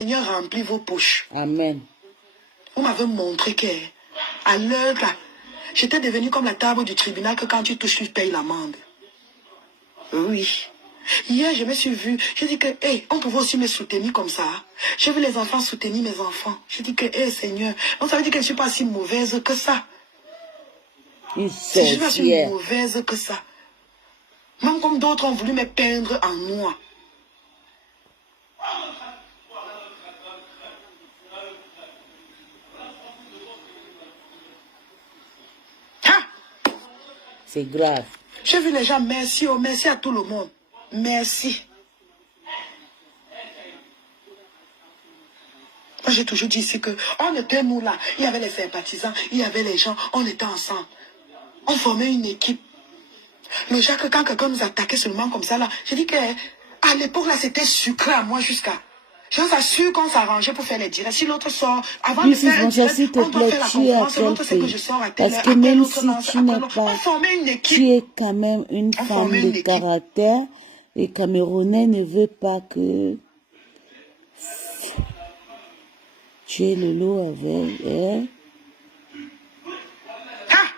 Seigneur remplit vos poches. Amen. Vous m'avez montré que à l'heure là, j'étais devenue comme la table du tribunal que quand tu touches, tu payes l'amende. Oui. Hier, je me suis vue. J'ai dit que, hey, on pouvait aussi me soutenir comme ça. J'ai vu les enfants soutenir mes enfants. J'ai dit que, hey, Seigneur, donc ça veut dire que je ne suis pas si mauvaise que ça. Je ne suis pas si mauvaise que ça. Même comme d'autres ont voulu me peindre en noir. C'est grave. J'ai vu les gens, merci, oh, merci à tout le monde. Merci. Moi, j'ai toujours dit ici que on était nous là. Il y avait les sympathisants, il y avait les gens, on était ensemble. On formait une équipe. Le Jacques, quand quelqu'un nous attaquait seulement comme ça là, j'ai dit que à l'époque là, c'était sucré à moi jusqu'à. Je vous assure qu'on s'arrangeait pour faire les directs. Si l'autre sort, avant de faire un direct, on doit faire la conférence. L'autre, c'est que je sors à telle heure. Parce que même si tu n'es on formait une équipe. Tu es quand même une femme de caractère. Les Camerounais ne veulent pas que tu aies le lot avec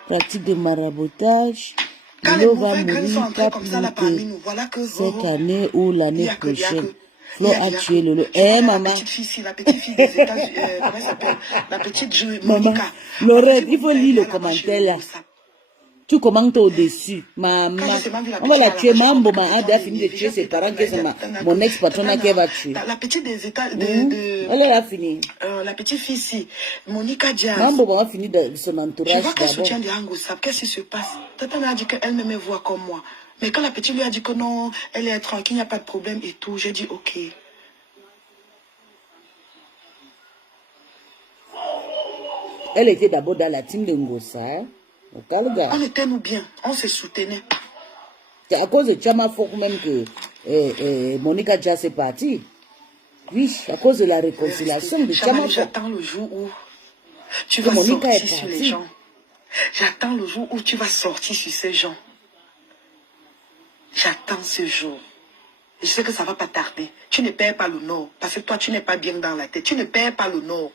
pratique de maraboutage. Quand Le les lot va mauvais grains sont mourir entrés pas comme plus ça là parmi que nous, voilà que cette année ou l'année prochaine. Flo a tué le lot. Maman. La petite fille ici, la petite fille des États-Unis, comment elle s'appelle? La petite Monica. Lorette, il faut lire le commentaire là. Tu commentes au-dessus. Maman. On va la tuer. Maman a fini de tuer ses parents, que c'est mon ex-patron qui va tuer. La petite des États elle a fini. La petite fille ici, Monica Diaz. Maman a fini de son entourage. Je vois qu'elle soutient des Angoussap. Qu'est-ce qui se passe? Tata m'a dit qu'elle me voit comme moi. Mais quand la petite lui a dit que non, elle est tranquille, il n'y a pas de problème et tout, j'ai dit ok. Elle était d'abord dans la team de Ngossa. Hein? On était nous bien, on se soutenait. C'est à cause de Chama Fok même que Monica Diaz est partie. Oui, à cause de la réconciliation de Chama Fok. J'attends le jour où tu vas sortir sur les gens. J'attends le jour où tu vas sortir sur ces gens. J'attends ce jour. Je sais que ça ne va pas tarder. Tu ne perds pas le nord. Parce que toi, tu n'es pas bien dans la tête. Tu ne perds pas le nord.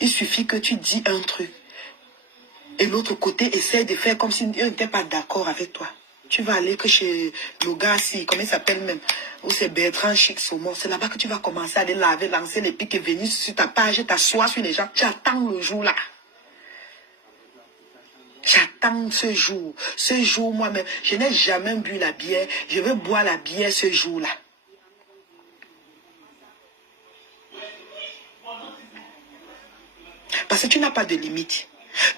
Il suffit que tu dis un truc. Et l'autre côté essaie de faire comme s'il n'était pas d'accord avec toi. Tu vas aller que chez le gars, comment il s'appelle même, ou c'est Bertrand Chic Saumon. C'est là-bas que tu vas commencer à aller laver, lancer les pics et venir sur ta page et t'asseoir sur les gens. J'attends le jour là. J'attends ce jour. Ce jour, moi-même, je n'ai jamais bu la bière. Je veux boire la bière ce jour-là. Parce que tu n'as pas de limite.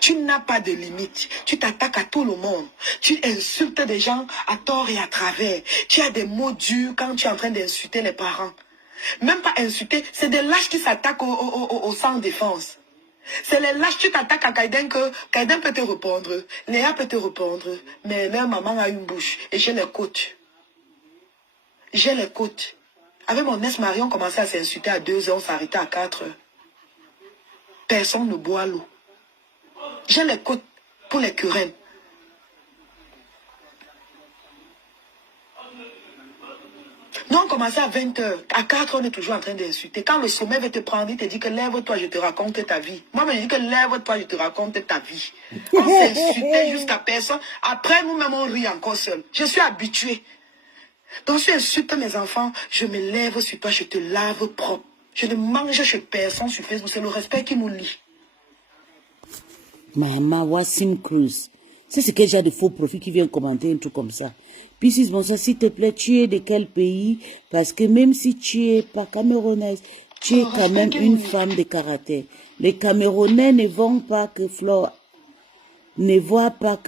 Tu n'as pas de limite. Tu t'attaques à tout le monde. Tu insultes des gens à tort et à travers. Tu as des mots durs quand tu es en train d'insulter les parents. Même pas insulter, c'est des lâches qui s'attaquent au sans défense. C'est les lâches, tu t'attaques à Kaiden que Kaiden peut te répondre, Léa peut te répondre, mais leur maman a une bouche et j'ai les côtes. J'ai les côtes. Avec mon ex-mari, on commençait à s'insulter à 2 heures, on s'arrêtait à 4 heures. Personne ne boit l'eau. J'ai les côtes pour les querelles. Nous, on commençait à 20 heures. À 4 heures, on est toujours en train d'insulter. Quand le sommet veut te prendre, il te dit que lève-toi, je te raconte ta vie. Moi, je dis que lève-toi, je te raconte ta vie. On s'insultait jusqu'à personne. Après, nous-mêmes, on rit encore seul. Je suis habituée. Donc, si j'insulte mes enfants, je me lève sur toi, je te lave propre. Je ne mange chez personne sur Facebook. C'est le respect qui nous lie. Maman, Wassim Cruz. C'est ce que j'ai de faux profils qui viennent commenter un truc comme ça. Puis, bon, ça, s'il te plaît, tu es de quel pays? Parce que même si tu es pas camerounaise, tu es quand même une femme de caractère. Les Camerounais ne voient pas que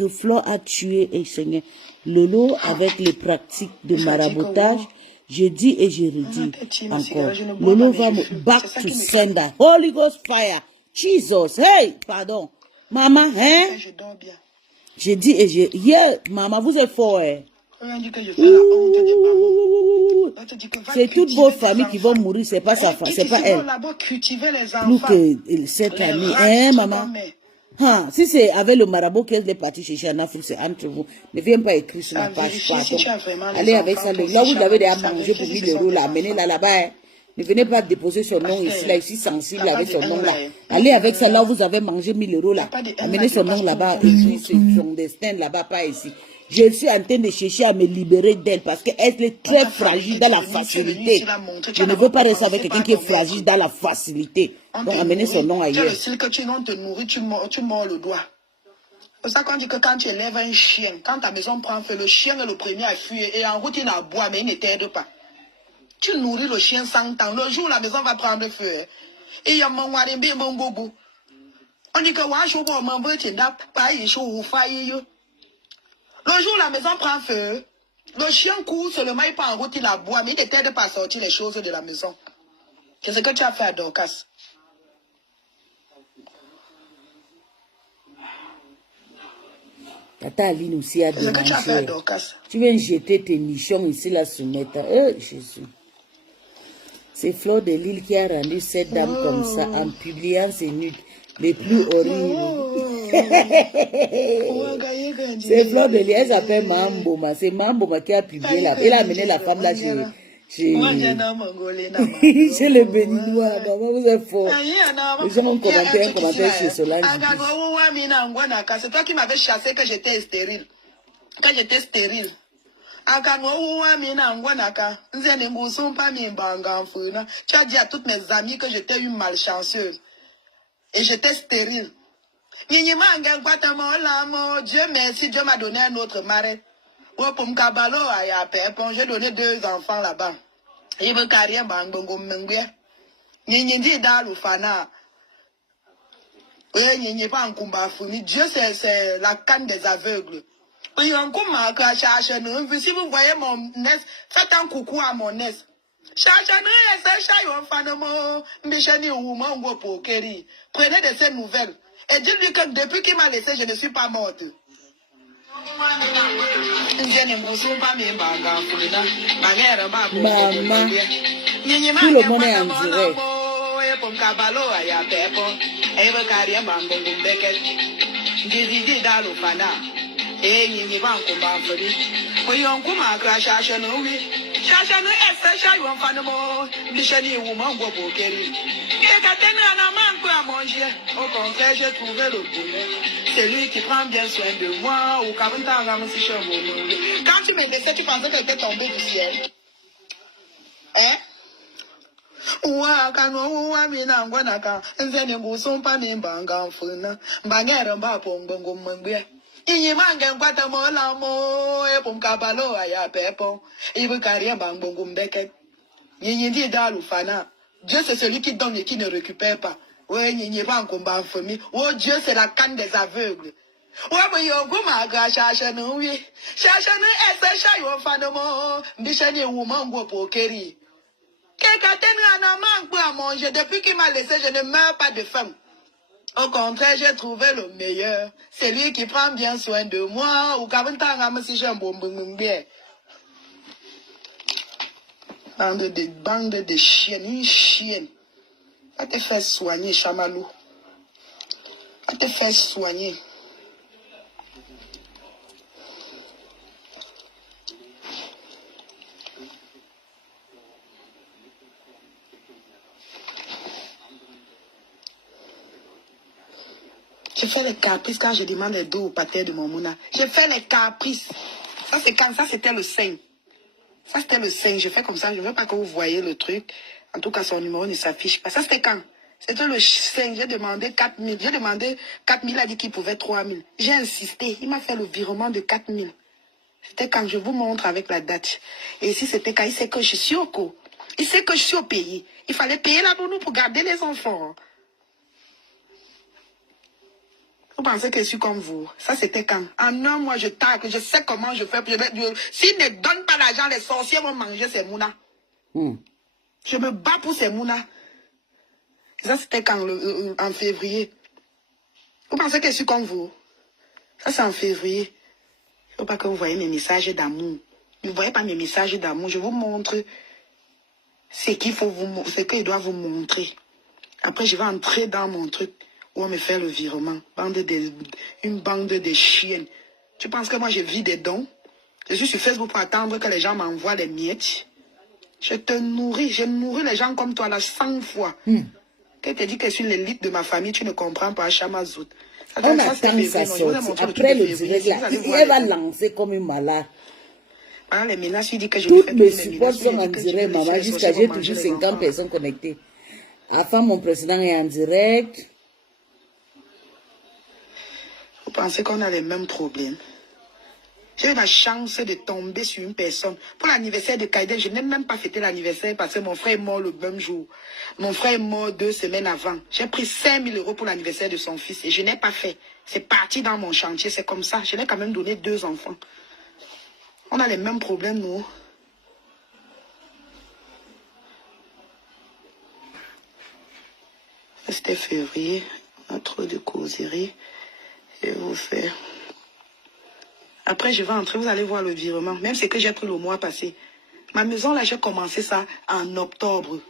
Flo a tué et Seigneur Lolo avec les pratiques de maraboutage. Je dis et je redis encore. Lolo va back to sender. Holy Ghost fire. Jesus. Hey, pardon. Maman, hein? Je dors bien. Je dis et je... Yeah, maman, vous êtes fort, hein? C'est toutes vos familles qui vont mourir, c'est pas sa femme, c'est pas elle. Plus que cette année, hein, maman? Ah, si c'est avec le marabout qu'elle est partie chercher en Afrique, c'est entre vous. Ne viens pas écrire sur la page. Allez avec ça, là où vous avez des à manger pour 1000 €, là, amenez-la là-bas. Ne venez pas déposer son nom ici, là, ici sensible avec son nom là. Allez avec ça là, vous avez mangé 1000 € là. Amenez son nom là-bas, écrit son destin là-bas, pas ici. Je suis en train de chercher à me libérer d'elle parce qu'elle est très fragile dans la facilité. Je ne veux pas rester avec quelqu'un qui est fragile dans la facilité. Donc amenez son nom ailleurs. Le style que tu te nourris, tu mords le doigt. C'est pour ça qu'on dit que quand tu élèves un chien, quand ta maison prend feu, le chien est le premier à fuir et en route il aboie, mais il ne t'aide pas. Tu nourris le chien 100 ans. Le jour où la maison va prendre feu, et il y a mon warimbi et mon gogo. On dit que le jour où la maison prend feu, le chien court seulement, il part en route, il aboie, mais il ne t'aide pas à sortir les choses de la maison. C'est ce que tu as fait à Dorcas. Tata Aline aussi a C'est ce que tu as fait à démangé. Dorcas. Tu viens jeter tes nichons ici là soumettre. Jésus. C'est Fleur de Lille qui a rendu cette dame comme ça en publiant ses nudes les plus horribles. C'est Fleur de Lille, elle s'appelle Mamboma. C'est Mamboma qui a publié là. Il a amené la femme là chez les Béninois. Vous êtes fort. Les gens ont commenté un commentaire chez Solange. C'est toi qui m'avais chassé que j'étais stérile. Quand j'étais stérile. Tu as dit à toutes mes amies que j'étais une malchanceuse. Et j'étais stérile. Dieu merci, Dieu m'a donné un autre mari. J'ai donné 2 enfants là-bas. Il veut carrière bangongo mengue. Dit dans le fana. Dieu c'est la canne des aveugles. Si vous voyez mon nez, faites un coucou à mon nez. Prenez de ces nouvelles. Et dites-lui que depuis qu'il m'a laissé, je ne suis pas morte. Maman, tout le monde est en direct. Au contraire, j'ai trouvé le bonheur. C'est lui qui prend bien soin de moi. Quand tu me laissais, tu pensais que j'étais tombé du ciel. Hein? Dieu c'est celui qui donne et qui ne récupère pas. Ouais, il n'y a pas un combat en famille. Oh Dieu c'est la canne des aveugles. Ouais, mais yo go maga chacha no oui. Chacha no essa chayo fanamo. Bishani woman go pokeri. Quelqu'un a un manque à manger. Depuis qu'il m'a laissé, je ne meurs pas de faim. Au contraire, j'ai trouvé le meilleur. C'est lui qui prend bien soin de moi. Ou quand si j'ai un bon bien. Bande de chiennes, une chienne. Va te faire soigner, Chamalou. Va te faire soigner. Je fais les caprices quand je demande les dos au pater de mon mouna. Je fais les caprices. Ça, c'est quand ça, c'était le 5. Ça, c'était le 5. Je fais comme ça. Je ne veux pas que vous voyez le truc. En tout cas, son numéro ne s'affiche pas. Ça, c'était quand? C'était le 5. J'ai demandé 4 000. J'ai demandé 4 000. Il a dit qu'il pouvait 3 000. J'ai insisté. Il m'a fait le virement de 4 000. C'était quand je vous montre avec la date. Et ici, c'était quand il sait que je suis au co. Il sait que je suis au pays. Il fallait payer la nounou pour garder les enfants. Vous pensez que je suis comme vous? Ça, c'était quand? En un mois, je tacle. Je sais comment je fais. S'ils ne donnent pas l'argent, les sorciers vont manger ces mounas. Je me bats pour ces mounas. Ça, c'était quand? En février. Vous pensez que je suis comme vous? Ça, c'est en février. Il ne faut pas que vous voyez mes messages d'amour. Ne voyez pas mes messages d'amour. Je vous montre ce qu'il faut vous, ce qu'il doit vous montrer. Après, je vais entrer dans mon truc. Où on me fait le virement. Une bande de chiennes. Tu penses que moi je vis des dons? Je suis sur Facebook pour attendre que les gens m'envoient les miettes. Je te nourris. J'ai nourri les gens comme toi là 100 fois. Quand tu dis que je suis l'élite de ma famille, tu ne comprends pas, Chamazout. On attend sa sortie. Après le direct, là, elle va lancer comme une malade. Voilà les ménages, il dit que je Toutes mes supports sont en direct, maman, jusqu'à j'ai toujours 50 personnes connectées. Enfin, mon président est en direct. Vous pensez qu'on a les mêmes problèmes? J'ai eu la chance de tomber sur une personne. Pour l'anniversaire de Kaiden, je n'ai même pas fêté l'anniversaire parce que mon frère est mort le même jour. Mon frère est mort 2 semaines avant. J'ai pris 5 000 € pour l'anniversaire de son fils et je n'ai pas fait. C'est parti dans mon chantier, c'est comme ça. Je l'ai quand même donné 2 enfants. On a les mêmes problèmes, nous. C'était février. On a trop de causeries. Je vais vous faire. Après, je vais entrer, vous allez voir le virement. Même ce que j'ai pris le mois passé. Ma maison, là, j'ai commencé ça en octobre.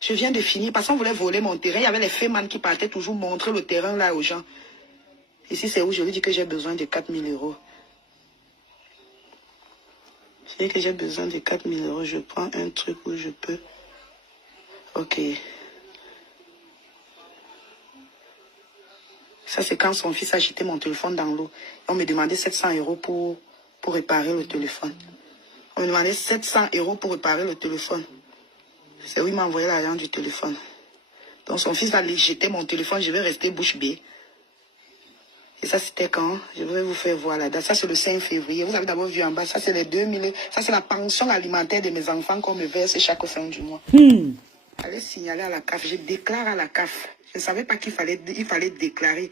Je viens de finir parce qu'on voulait voler mon terrain. Il y avait les fémans qui partaient toujours montrer le terrain là aux gens. Ici, c'est où je lui dis que j'ai besoin de 4 000 €. Je dis que j'ai besoin de 4 000 €. Je prends un truc où je peux. Ok. Ça, c'est quand son fils a jeté mon téléphone dans l'eau. On me demandait 700 € pour réparer le téléphone. On me demandait 700 € pour réparer le téléphone. C'est où il m'a envoyé l'argent du téléphone. Donc son fils va aller jeter mon téléphone, je vais rester bouche bée. Et ça, c'était quand? Je vais vous faire voir la date. Ça, c'est le 5 février. Vous avez d'abord vu en bas, ça, c'est les 2000. Ça, c'est la pension alimentaire de mes enfants qu'on me verse chaque fin du mois. Allez signaler à la CAF. Je déclare à la CAF. Je ne savais pas qu'il fallait déclarer.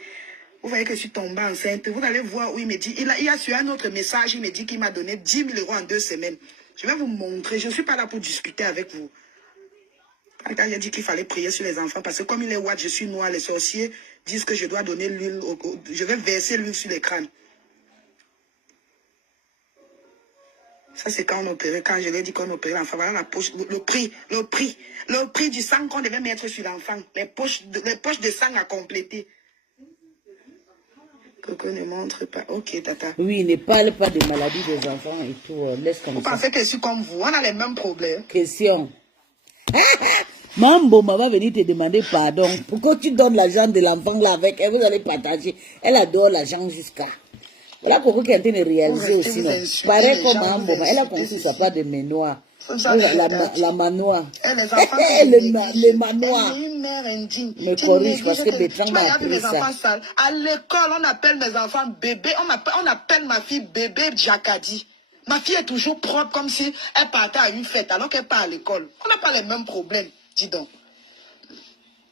Vous voyez que je suis tombée enceinte. Vous allez voir où il me dit. Il y a sur un autre message, il me dit qu'il m'a donné 10 000 € en 2 semaines. Je vais vous montrer. Je ne suis pas là pour discuter avec vous. Quand j'ai dit qu'il fallait prier sur les enfants, parce que comme il est watt, je suis noir, les sorciers disent que je dois donner l'huile, je vais verser l'huile sur les crânes. Ça, c'est quand on opérait, quand je l'ai dit qu'on opérait l'enfant. Voilà la poche, le prix du sang qu'on devait mettre sur l'enfant. Les poches de sang à compléter. Coco ne montre pas. Ok, tata. Oui, ne parle pas des maladies des enfants et tout. Laisse comme ça. Vous pensez que je suis comme vous? On a les mêmes problèmes. Question. Mambo va venir te demander pardon. Pourquoi tu donnes l'argent de l'enfant là avec elle? Vous allez partager. Elle adore l'argent jusqu'à. Voilà pourquoi qu'elle est en train de réaliser aussi. Non. Pareil comme Mambo, elle a conçu sa part de manoir. La manoir. Les manoirs. Me corrige parce que Bertrand m'a appris ça. À l'école, on appelle mes enfants bébé. On appelle ma fille bébé Jacadi. Ma fille est toujours propre comme si elle partait à une fête alors qu'elle part à l'école. On n'a pas les mêmes problèmes, dis donc.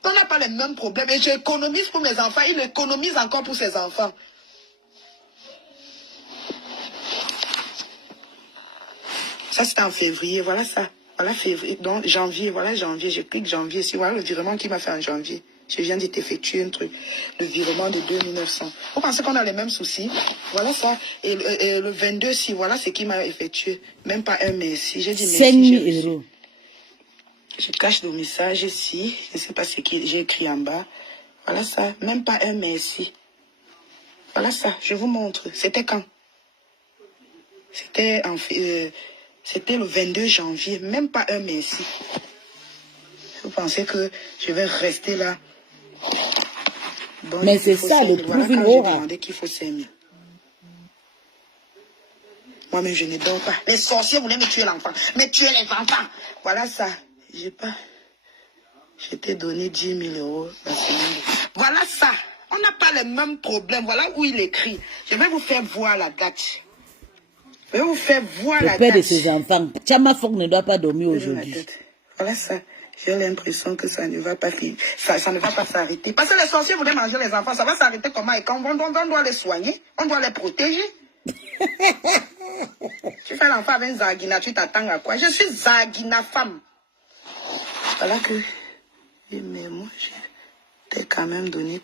On n'a pas les mêmes problèmes. Et j'économise pour mes enfants. Il économise encore pour ses enfants. Ça, c'était en février. Voilà ça. Voilà février. Donc, janvier. Voilà janvier. Je clique janvier ici. Voilà le virement qu'il m'a fait en janvier. Je viens de t'effectuer un truc. Le virement de 2900. Vous pensez qu'on a les mêmes soucis? Voilà ça. Et le 22, si, voilà ce qu'il m'a effectué. Même pas un merci. J'ai dit merci. 5 000 €. Je cache le message ici. Je ne sais pas ce que j'ai écrit en bas. Voilà ça. Même pas un merci. Voilà ça. Je vous montre. C'était quand? C'était le 22 janvier. Même pas un merci. Vous pensez que je vais rester là? Bon, mais c'est ça, le prouve aura. Qu'il faut 5 000. Moi-même, je ne dors pas. Les sorciers voulaient me tuer l'enfant. Me tuer les enfants. Voilà ça. J'ai pas. Je t'ai donné 10 000 € la semaine. Voilà ça. On n'a pas les mêmes problèmes. Voilà où il écrit. Je vais vous faire voir la date. Je vais vous faire voir la date. Le père de ses enfants. Chama Fok ne doit pas dormir aujourd'hui. Voilà ça. J'ai l'impression que ça ne va pas finir. Ça ne va pas s'arrêter. Parce que les sorciers voulaient manger les enfants. Ça va s'arrêter comment? Et quand on doit les soigner, on doit les protéger. Tu fais l'enfant avec Zagina, tu t'attends à quoi? Je suis Zagina femme. Voilà que... Mais moi, je t'ai quand même donné...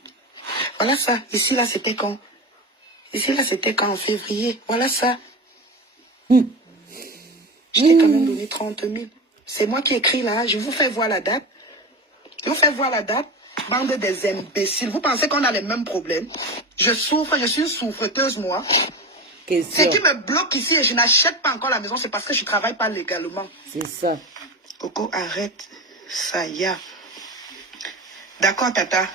Voilà ça. Ici, là, c'était quand? Ici, là, c'était quand? En février. Voilà ça. Je t'ai quand même donné 30 000. C'est moi qui écris là. Je vous fais voir la date. Je vous fais voir la date. Bande des imbéciles. Vous pensez qu'on a les mêmes problèmes? Je souffre. Je suis une souffreteuse, moi. Ce qui me bloque ici et je n'achète pas encore la maison, c'est parce que je ne travaille pas légalement. C'est ça. Coco, arrête. Ça y est. D'accord, Tata.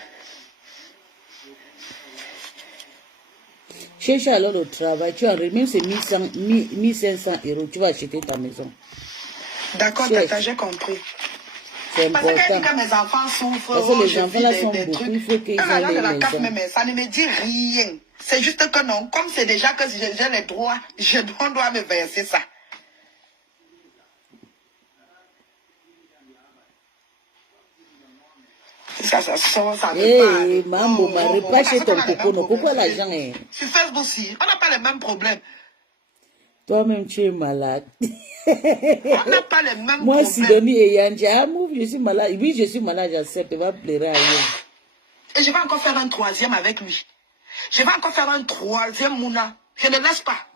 Cherche alors le travail. Tu as même c'est 1500 euros. Tu vas acheter ta maison. D'accord, Tata, j'ai compris. C'est Parce important. qu'elle dit que mes enfants souffrent. Parce que les je enfants vis là sont des beaucoup. trucs. Il faut qu'ils Quand l'argent aient de la les CAF, maisons. mais ça ne me dit rien. C'est juste que non. Comme c'est déjà que j'ai les droits, on doit me verser ça. Ça sort, ça Hey, veut pas. mambo, ma repas chez ton coco. Non, pourquoi problèmes. l'argent est... Sur Facebook aussi, on n'a pas les mêmes problèmes. Toi-même, tu es malade. On n'a pas les mêmes Moi, problèmes. Sidonie et Yanji, je suis malade. Oui, je suis malade, j'accepte. Tu vas pleurer ailleurs. Et je vais encore faire un troisième avec lui. Je vais encore faire un troisième Mouna. Je ne laisse pas.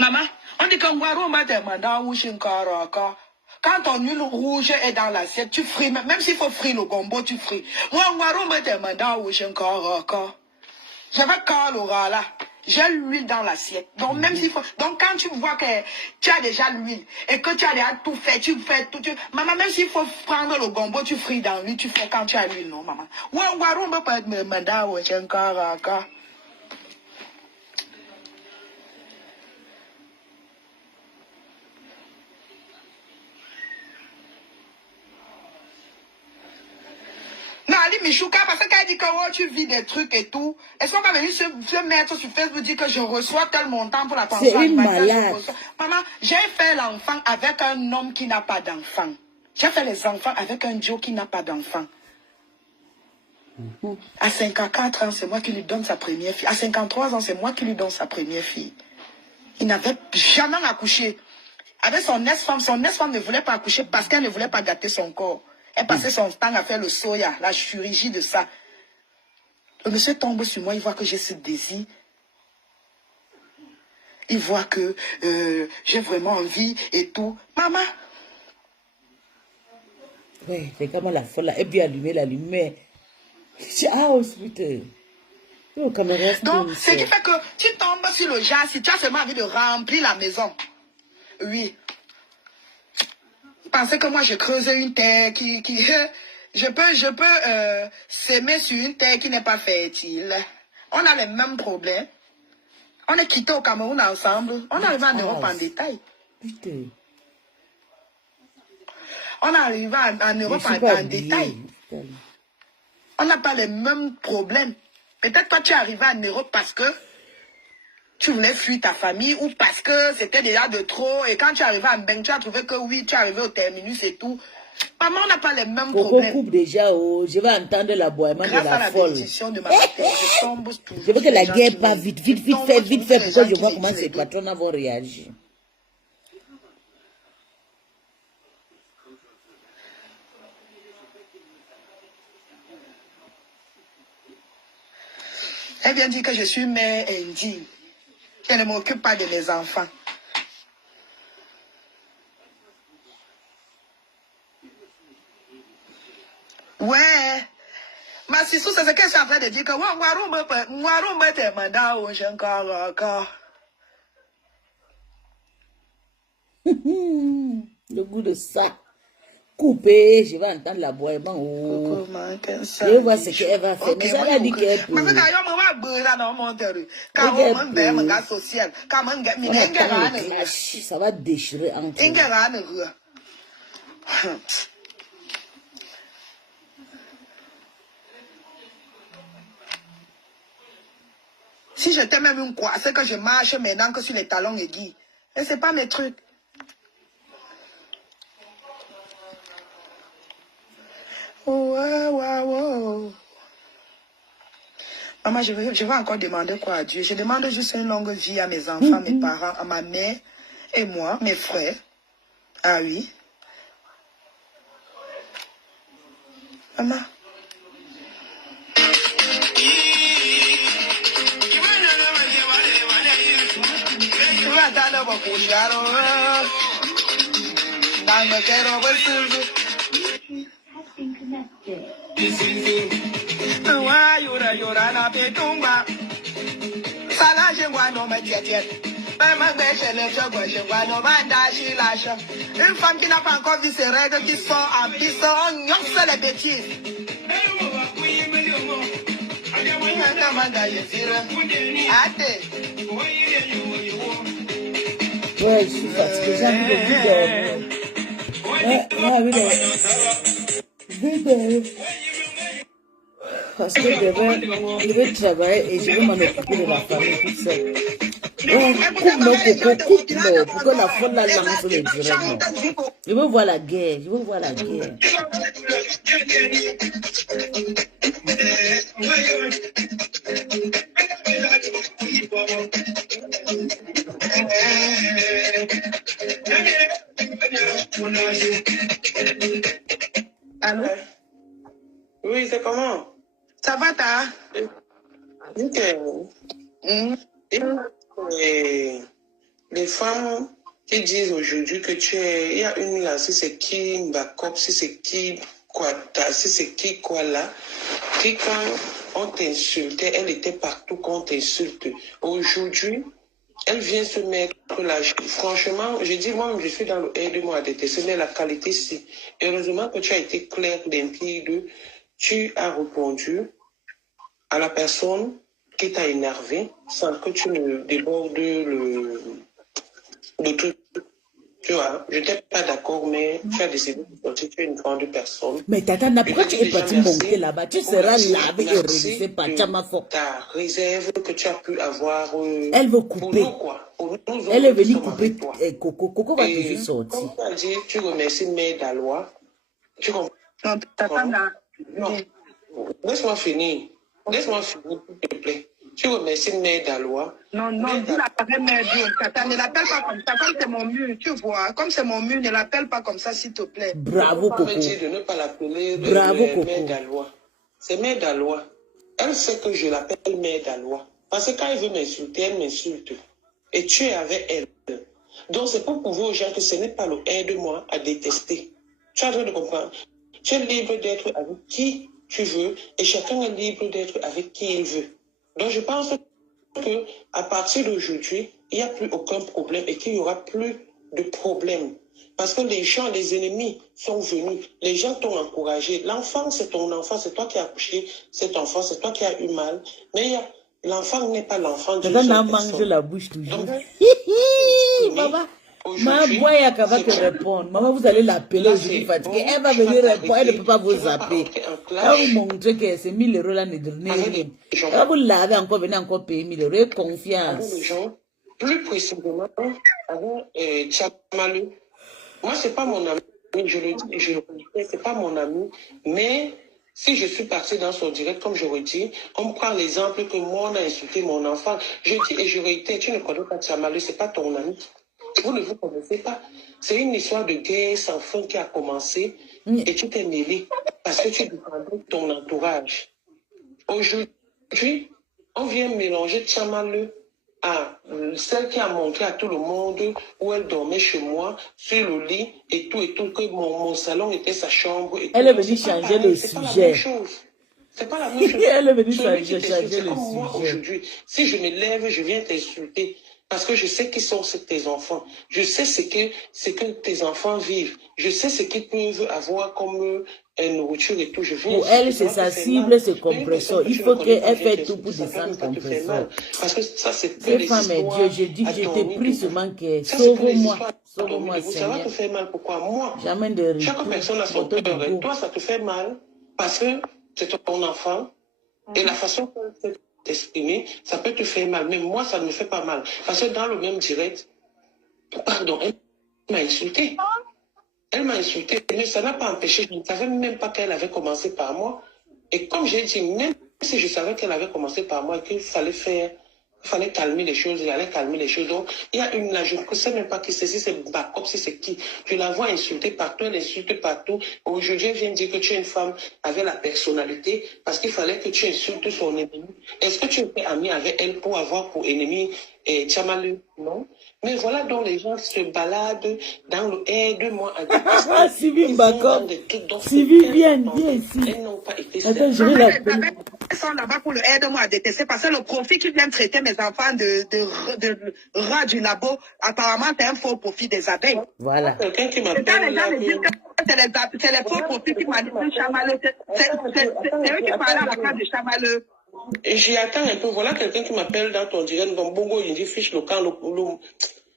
Maman, on dit qu'un guaro m'a demandé à Wushinkaraka. Quand ton huile rouge est dans l'assiette, tu frites. Même s'il faut frire le gombo, tu frites. Moi, un guaro m'a demandé à Wushinkaraka. Je vais caler là. J'ai l'huile dans l'assiette. Donc, même s'il faut. Donc, quand tu vois que tu as déjà l'huile et que tu as déjà tout fait, tu fais tout. Maman, même s'il faut prendre le gombo, tu frites dans l'huile, tu fais quand tu as l'huile, non, maman. Ouais, on va rumba pas me demander à Wushinkaraka. Non, Ali Michouka, parce qu'elle dit que oh, tu vis des trucs et tout. Est-ce qu'on va venir se mettre sur Facebook dire que je reçois tel montant pour la pension? C'est une malade. Maman, j'ai fait l'enfant avec un homme qui n'a pas d'enfant. J'ai fait les enfants avec un Joe qui n'a pas d'enfant. À 54 ans, c'est moi qui lui donne sa première fille. À 53 ans, c'est moi qui lui donne sa première fille. Il n'avait jamais accouché. Avec son ex-femme ne voulait pas accoucher parce qu'elle ne voulait pas gâter son corps. Elle passait son temps à faire le soya, la chirurgie de ça. Le monsieur tombe sur moi, il voit que j'ai ce désir. Il voit que j'ai vraiment envie et tout. Maman. Oui, c'est comme la folle là. Et puis allumer la lumière. Ah, hospital. Donc, ce qui fait que tu tombes sur le jas, si tu as seulement envie de remplir la maison. Oui. Pensez que moi je creuse une terre qui je peux s'aimer sur une terre qui n'est pas fertile. On a les mêmes problèmes. On est quitté au Cameroun ensemble. On arrive en Europe en détail. Putain. On arrive en Europe en détail. On n'a pas les mêmes problèmes. Peut-être que tu es arrivé en Europe parce que tu voulais fuir ta famille ou parce que c'était déjà de trop. Et quand tu es arrivé en Beng, tu as trouvé que oui, tu es arrivé au terminus et tout. Maman, on n'a pas les mêmes problèmes. Coupe déjà, je vais entendre l'aboiement de la folle. Grâce à la bénédiction de ma mère, je tombe toujours. Je veux que la guerre passe vite, vite fait, pour que je vois comment ces patrons vont réagir. Elle vient dire que je suis mère indigne. Elle ne m'occupe pas de mes enfants. Ouais. Ma sissou, c'est ce qu'elle est en train de dire que le goût de ça. Coupé, je vais entendre l'aboiement. Oh. Je vais voir ce qu'elle va faire. Mais ça a dit qu'elle peut. Ça va déchirer entre eux. Si j'étais même une quoi, c'est que je marche maintenant que sur les talons aiguilles. Et c'est pas mes trucs. Ouais. Maman, je vais encore demander quoi à Dieu. Je demande juste une longue vie à mes enfants, mes parents, à ma mère et moi, mes frères. Ah oui. Maman. Une femme qui n'a pas encore vu ses règles, qui sont en piste, on fait les bêtises. Ouais, je suis fatiguée, j'ai envie de dormir. Ouais, je vais dormir. Parce que demain, je vais travailler et je vais m'en occuper de la famille toute seule. Ouais, coupe mes cocos, coupe-le, pour que la folle la lance sur le direct. Je veux voir la guerre, je veux voir la guerre. Allô? Oui, c'est comment? Ça va, ta? Nickel. Et les femmes qui disent aujourd'hui que tu es... Il y a une là, si c'est qui Mbakop, si c'est qui Kwata, si c'est qui Kwala, qui quand on t'insultait, elle était partout quand on t'insulte. Aujourd'hui, elle vient se mettre là. Franchement, je dis, moi, je suis dans le aide-moi à détester, mais la qualité, si. Heureusement que tu as été clair d'intime, tu as répondu à la personne qui t'a énervé sans que tu ne débordes le truc. Tu vois, je n'étais pas d'accord, mais tu as décidé de sortir, tu es une grande personne. Mais Tata, pourquoi tu es parti monter là-bas? Tu seras lavé et révisé par Tchamafo. Ta réserve que tu as pu avoir. Elle veut couper. Pour nous, quoi. Pour nous, elle est venue couper Coco. Coco va toujours sortir. Comme tu as dit, tu remercies Mère Dalois. Tu comprends? Non, Tata, non. Laisse-moi finir. Laisse-moi finir, s'il te plaît. Tu remercies Mère Dalois. Non, dis la vraie Mère Dieu. Tata, ne l'appelle pas comme ça. Comme c'est mon mur, tu vois. Comme c'est mon mur, ne l'appelle pas comme ça, s'il te plaît. Bravo, Coco. Je ne dire de ne pas l'appeler Mère Dalois. C'est Mère Dalois. Elle sait que je l'appelle Mère Dalois. Parce que quand elle veut m'insulter, elle m'insulte. Et tu es avec elle. Donc, c'est pour prouver aux gens que ce n'est pas le aide-moi à détester. Tu as besoin de comprendre. Tu es libre d'être avec qui tu veux et chacun est libre d'être avec qui il veut. Donc, je pense que à partir d'aujourd'hui, il n'y a plus aucun problème et qu'il n'y aura plus de problème. Parce que les gens, les ennemis sont venus. Les gens t'ont encouragé. L'enfant, c'est ton enfant. C'est toi qui as accouché cet enfant. C'est toi qui as eu mal. Mais l'enfant n'est pas l'enfant de l'autre personne. Mange la bouche toujours. Donc, maman, ma boyaka va te répondre. Maman, vous allez l'appeler aujourd'hui fatiguée. Elle va venir répondre. Elle ne peut pas vous zapper. Elle va vous montrer que c'est 1000 € l'année dernière. Elle va vous laver encore, venir encore payer 1000 €. Confiance. Plus précisément, avec Tchamalu. Moi, ce n'est pas mon ami. Je le dis, je le dis, ce n'est pas mon ami. Mais si je suis partie dans son direct, comme j'aurais dit, on prend l'exemple que moi, on a insulté mon enfant. Je dis et je réitère, tu ne connais pas Tchamalu, ce n'est pas ton ami. Vous ne vous connaissez pas. C'est une histoire de guerre sans fin qui a commencé et tu t'es mêlé parce que tu dépendais de ton entourage. Aujourd'hui, on vient mélanger Tchamalu à celle qui a montré à tout le monde où elle dormait chez moi, sur le lit et tout, que mon salon était sa chambre. Et elle est venue changer le sujet. C'est pas la même chose. Elle est venue changer le sujet. Moi, aujourd'hui, si je me lève, je viens t'insulter. Parce que je sais qui sont tes enfants. Je sais ce que tes enfants vivent. Je sais ce qu'ils peuvent avoir comme nourriture et tout. Pour elle, c'est sa cible, c'est compresseur. Il faut qu'elle fasse tout pour descendre compresseur. Parce que ça, c'est ces femmes et Dieu, je dis que je t'ai pris seulement que sauve-moi. Sauve-moi, Seigneur. Ça va te faire mal. Pourquoi? Moi, jamais de retour. Chaque personne a son peur. Et toi, ça te fait mal parce que c'est ton enfant. Et la façon que t'exprimer, ça peut te faire mal. Mais moi, ça ne me fait pas mal. Parce que dans le même direct, pardon, elle m'a insulté. Elle m'a insulté, mais ça n'a pas empêché. Je ne savais même pas qu'elle avait commencé par moi. Et comme j'ai dit, même si je savais qu'elle avait commencé par moi et qu'il fallait calmer les choses, il allait calmer les choses. Donc, il y a une là, je ne sais même pas qui c'est, si c'est Mbakop, si c'est qui. Je la vois insulter partout, elle insulte partout. Aujourd'hui, elle vient dire que tu es une femme avec la personnalité parce qu'il fallait que tu insultes son ennemi. Est-ce que tu étais amie avec elle pour avoir pour ennemi Tchamalu? Non. Mais voilà donc les gens se baladent dans le aide-moi à détester. Sylvie Mbakop. Sylvie, viens ici. Elles n'ont pas été attends, je vais l'appeler. sont là-bas pour le aider-moi à détester parce que le profit qui vient traiter mes enfants de rats du labo, apparemment, c'est un faux profit des abeilles. Voilà. Quelqu'un qui Et quand m'appelle les gens me disent que c'est les faux profits qui manipulent Chamaleux, c'est eux qui parlent à la place de Chamaleux. Et j'y attends un peu. Voilà quelqu'un qui m'appelle dans ton direct, dans Bongo, il dit fiche le camp,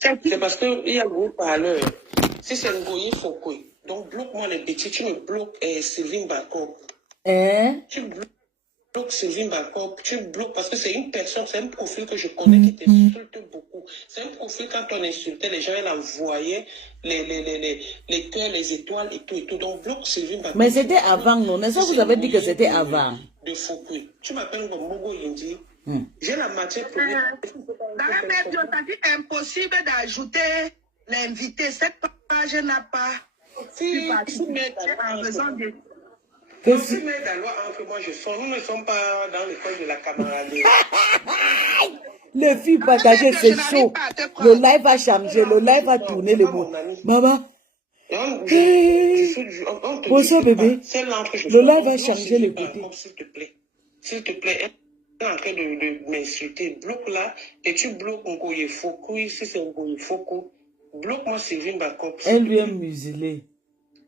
c'est parce qu'il y a un gros parleur. Si c'est Ngoyi Fokwe, donc bloque-moi les petits, tu me bloques Sylvine Bakop. Hein? Tu bloques Sylvine Bakop, tu bloques parce que c'est une personne, c'est un profil que je connais qui t'insulte beaucoup. C'est un profil, quand on insultait les gens, elle envoyait les cœurs, les étoiles et tout et tout. Donc bloque Sylvine Bakop. Mais c'était avant, non? N'est-ce pas que vous avez dit que c'était avant? De Fokwe. Tu m'appelles comme Mogo Yindi. J'ai la matière pour Dans la même chose, ça dit impossible d'ajouter l'invité. Cette page n'a pas. Si tu mets en raison de. si tu mets la loi entre moi, je sors. Nous ne sommes pas dans l'école de la camaraderie. Les filles partagées, c'est chaud. Le live a changé, le live a tourné le mot. Maman. Bonsoir bébé. Le live a changé le côté. S'il te plaît, elle est en train de m'insulter. Bloque là et tu bloques Ngoye Foko. Ici c'est Ngoye Foko. Bloque-moi Sylvine Bakop. Elle lui est muselée.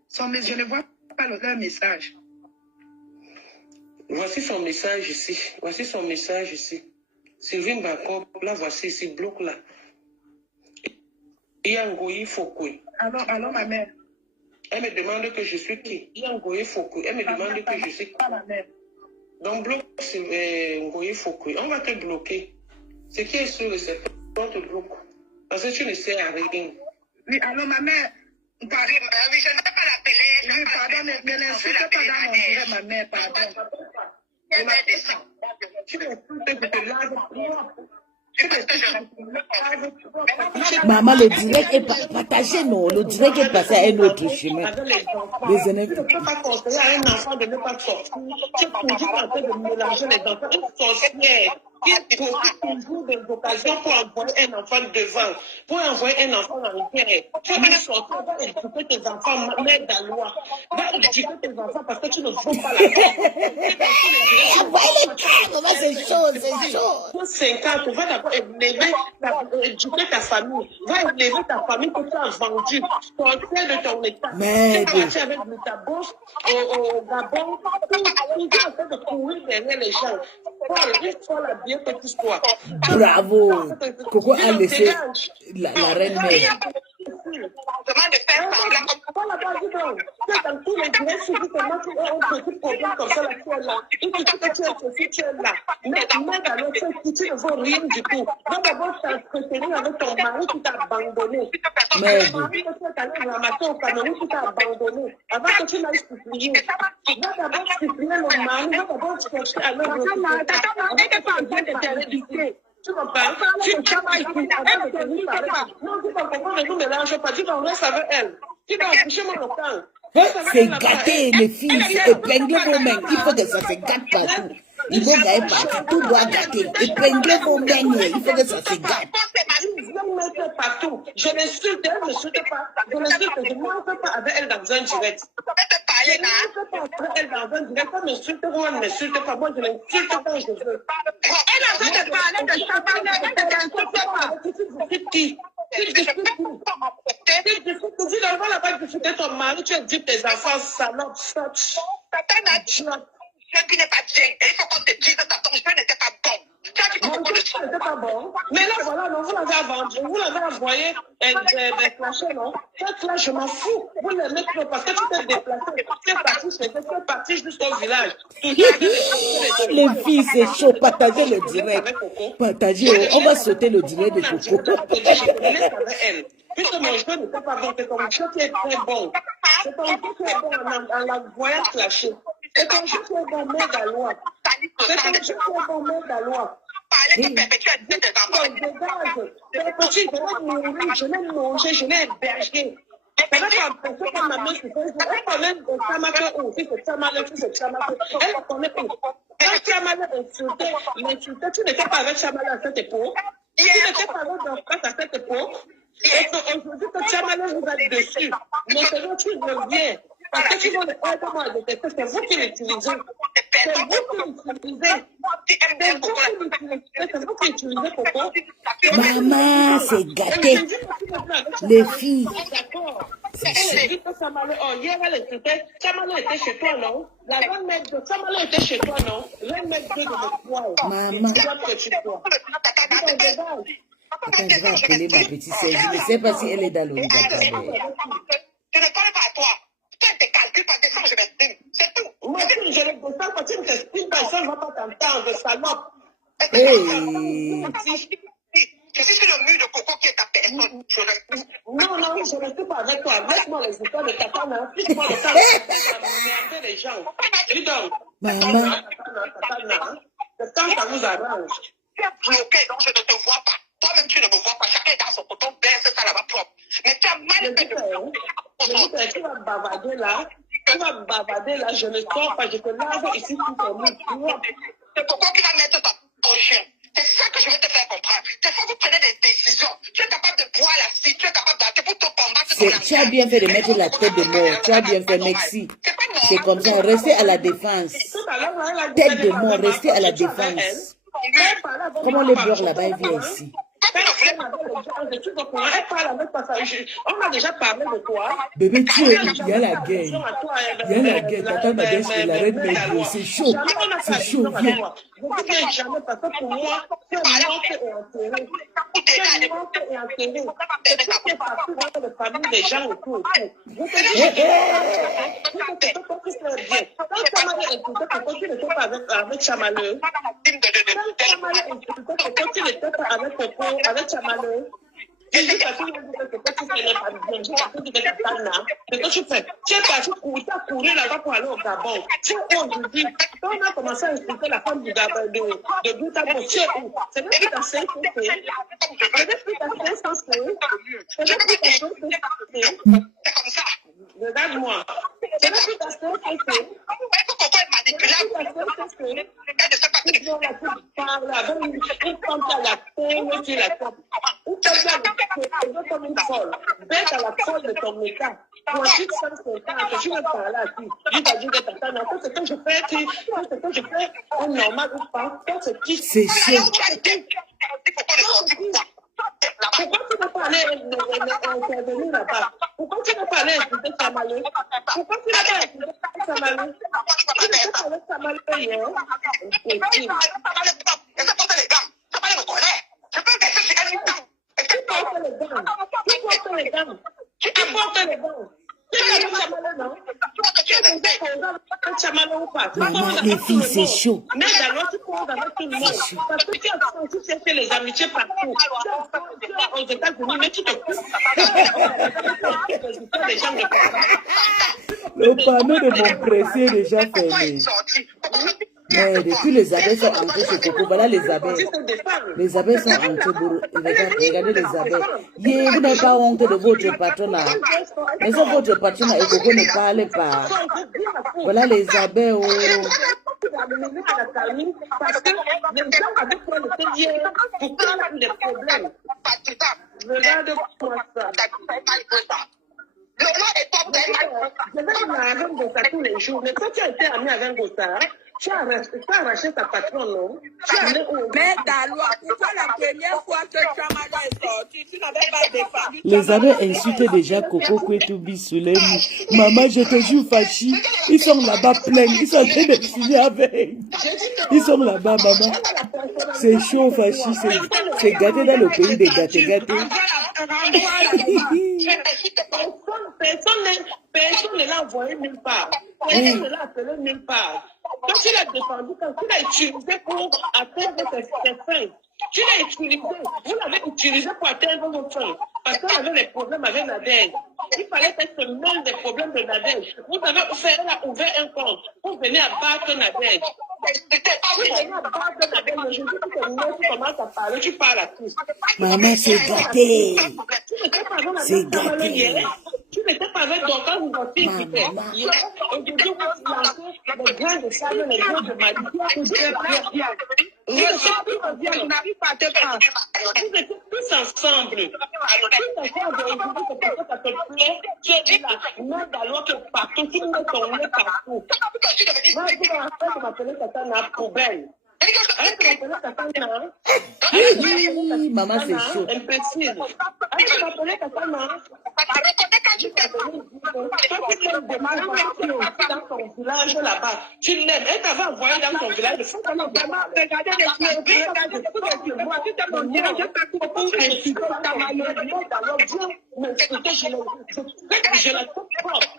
Je ne vois pas leur message. Voici son message ici. Voici son message ici. Sylvine Bakop, là voici ici, bloque là. Il y a Ngoye Foko. Alors ma mère. Elle me demande que je suis qui. Il y a Ngoye Foko. Elle me demande que je suis qui. Donc, bloque Ngoye Fokwe. On va te bloquer. Ce qui est sûr, c'est qu'on te bloque. Parce que tu ne sais à rien. Oui, alors ma mère. Pardon, oui, je ne vais pas l'appeler. Oui, pardon, ne l'insulte pas dans mon direct, ma mère, pardon. Tu m'insultes que te lave. Maman, le direct est partagé, non? Le direct est passé à un autre chemin. Les élèves. Tu ne peux pas conseiller à un enfant de ne pas sortir. Tu es toujours en train de mélanger les enfants. Une sorcière qui profite toujours des occasions pour envoyer un enfant devant, pour envoyer un enfant en guerre. Tu vas sortir, va éduquer tes enfants, mère d'Alois. Va éduquer tes enfants parce que tu ne vaux pas la Maman, c'est chaud, c'est chaud. Pour 5 ans, tu vas d'abord éduquer ta famille. Va élever ta famille que tu as vendue. Sortir de ton état. Tu es parti avec le tabou au Gabon. Tu es en train de courir derrière les gens. Il faut la bien petite histoire. Bravo. Coco a laissé la reine mère. Demande de faire semblant comme dans tous les directs, si tu as un petit problème comme ça, là, tu es là. Il te dit que tu es ceci, tu es là. Mais dans l'autre sens, tu ne vaux rien du tout. Donc d'abord, t'entretenir avec ton mari qui t'a abandonné. Merde. Ton mari que tu es allé ramasser au Cameroun qui t'a abandonné. Avant que tu n'ailles supplier. Va d'abord supplier le mari, va d'abord chercher à l'heure. Tu comprends? Tu ne peux pas ici. Non, tu ne comprends pas, ne nous mélange pas. Tu vas rester avec elle. Tu vas accoucher mon local. C'est gâté, les filles, c'est épinglez vos mains. Il faut que ça se gâte partout. Il faut gagner partout, tout doit gâter. Épinglez vos mains, il faut que ça se gâte. Partout. Je l'insulte, elle ne m'insulte pas. Je l'insulte, je ne m'en pas avec elle dans un direct. Je ne m'en pas avec elle dans un direct. Elle m'insulte ou elle ne m'insulte pas. Moi, je l'insulte quand je veux. Elle a envie de parler de Chabalais, elle ne t'insulte pas. Tu n'as pas discuté ton mari, tu as dit tes enfants salopes, sottes. Je n'ai pas bien. Il faut qu'on te dise que ton jeu n'était pas bon. C'était pas bon. Mais là, voilà, non, vous l'avez vendu, vous l'avez envoyé des flashers, non? Cette flash, je m'en fous. Vous les mettez parce que tu t'es déplacé. Tu es parti jusqu'au village. Les filles, c'est chaud. Partagez le direct. Partagez. On va sauter le direct de Coco. Puisque mon jeu n'était pas bon, c'est ton jeu qui est très bon. C'est ton jeu qui est bon en la voyant flasher. C'est ton jeu qui est bon, mère d'Alois. C'est ton jeu qui est bon, mère d'Alois. Parler de perpétuer tes enfants. Petit, je l'ai mangé, je l'ai hébergé. Elle n'a pas pensé comme ma mère sur Facebook. Elle connaît le Tamaké où, si c'est Tamaké, si c'est Tamaké. Elle ne connaît pas. Quand Tamaké l'insultait, tu n'étais pas avec Tamaké à cette époque. Tu n'étais pas avec Dorcas à cette époque. Et aujourd'hui, que Tamaké vous êtes dessus. Maintenant, tu reviens. Parce que tu vas le aider moi à détester, c'est vous qui l'utilisez. C'est vous qui l'utilisez. C'est vous qui utilisez Coco. Maman, c'est gâté. Les filles. D'accord. Hier, elle était. Chamalo était chez toi, non? La 20 mètres de Chamalo était chez toi, non? 20 mètres de poids. Maman. Attends, je vais appeler ma petite sœur. Je ne sais pas si elle est dans le Ouganda. Je ne parle pas à toi. Toi, tes calculs par descendre, je m'estime. C'est tout. Moi, si je ne descends pas, tu ne t'estimes pas, ça ne va pas t'entendre, salope. Hey. Je suis sur le mur de Coco qui est ta personne. Non, non, je ne suis pas avec toi. Laisse-moi les histoires de Katana. Fiche-moi le temps de merder les gens. Dis donc. Maman. C'est quand ça vous arrange. Tu es bloqué, donc je ne te vois pas. Toi-même, tu ne me vois pas. Chacun est dans son coton, baisse ça là-bas propre. Mais tu as mal fait de... Tu vas bavarder là. Tu vas bavarder là. Je ne sors pas. Je te lave ici tout ton lit. C'est Coco qui va mettre ton chien. C'est ça que je vais te faire comprendre. C'est ça que vous prenez des décisions. Tu es capable de boire la scie. Tu es capable d'arrêter pour te combattre. Tu as bien fait de mettre la tête de mort. Tu as bien fait, merci. C'est comme ça. Restez à la défense. Tête de mort, restez à la défense. Comment les beurs là-bas, ils viennent ici? On a déjà parlé de toi. Bébé, il y a la guerre. Il y a la guerre. Tata Nadège et la reine Maigre. C'est chaud. C'est chaud. Viens. Je ne dis jamais parce que pour moi, c'est mort et enterré. C'est mort et enterré. C'est tout ce qui est parti dans les familles des gens autour. Je te dis, quand Chamaleux est insulté, pourquoi tu n'étais pas avec Chamaleux? Quand Chamaleux est insulté, pourquoi tu n'étais pas avec Coco, avec Chamaleux? Je dis parce que tu n'es pas bien. Je parce que tu es Katana. C'est ce que tu fais. Tu es parti courir, tu as couru là-bas pour aller au Gabon. Tu es où aujourd'hui? Quand on a commencé à insulter la femme du Gabon, de Boutabo, tu es où? C'est même plus ta CFC. C'est même plus ta CFC. C'est même plus ta CFC. C'est comme ça. Regarde-moi. C'est même plus ta CFC. Coco est manipulable. Tu vois la petite femme là, une femme qui a la peine sur la tête. Ou quelqu'un qui comme une folle. Bête à la folle de ton état. Pour un petit 150, tu veux parler à qui? Tu t'as dit que t'as non, ce que je fais, ce que je fais, est normal ou pas, c'est qui? C'est chaud. Pourquoi tu n'as pas allé intervenir là-bas? Pourquoi tu n'as pas allé écouter Chamaleux? Pourquoi tu n'as pas écouté Chamaleux? Tu n'as pas allé Chamaleux hier? Impossible. Tu portes les gants. Tu portes les gants. Tu portes les gants. Tu es avec Chamaleux, non? Tu es avec Chamaleux ou pas? Maman, les filles, c'est chaud. Mais alors, tu poses avec tout le monde. Parce que tu as senti chercher les amitiés partout. Tu as aux États-Unis, mais tu te fous. Le panneau de mon pressé est déjà fermé. Mais depuis les abeilles sont entrées chez Coco, voilà les abeilles. Les abeilles sont entrées. Regardez les abeilles. Vous n'avez pas honte de votre patronat. Mais ça, votre patronat et Coco ne parlent pas. Voilà les abeilles. Parce que les gens avec toi le hier, pourquoi il y a eu des problèmes? Regarde-moi ça. Je vais la reine Gossa tous les jours. Mais quand tu as été ami avec Gossa, tu as arraché ta patronne, non? Mais ta loi, pourquoi la première fois que Chamalo est sorti, tu n'avais pas défendu? Les abeilles insultaient déjà Coco Kwetubi Soulem. Maman, je te jure, Fachi, ils sont là-bas pleins. Ils sont en train de signer avec. Ils sont là-bas, maman. C'est chaud, Fachi. C'est gâté dans le pays des gâtés. Personne ne l'a envoyé nulle part. Personne ne l'a appelé nulle part. Quand tu l'as défendu, quand tu l'as utilisé pour atteindre tes fins, tu l'as utilisé, vous l'avez utilisé pour atteindre vos fins. Parce qu'on avait des problèmes avec Nadège. Il fallait qu'elle se mêle des problèmes de Nadège. Vous avez ouvert un compte pour venir abattre Nadège. Vous venez abattre Nadège, mais je dis que tu commences à parler, tu parles à tous. Maman, c'est gâté. Tu n'étais pas avec C'est gâté. Tu n'étais pas avec Dorcas ou Dorcas hier. Aujourd'hui, vous lancez les grains de sable, les grains de Mali. Vous étiez tous ensemble. Tous ensemble, aujourd'hui, c'est parce que ça te plaît. Tu es là, main d'alors que partout, tu mets ton nez partout. de m'appeler Katana poubelle. Arrête de m'appeler Katana. Maman, c'est chaud. Imbécile. Arrête de m'appeler Katana. Dans ton village là-bas, tu l'aimes. Elle t'avait envoyé dans ton village. Regardez les pieds. Je la coupe propre.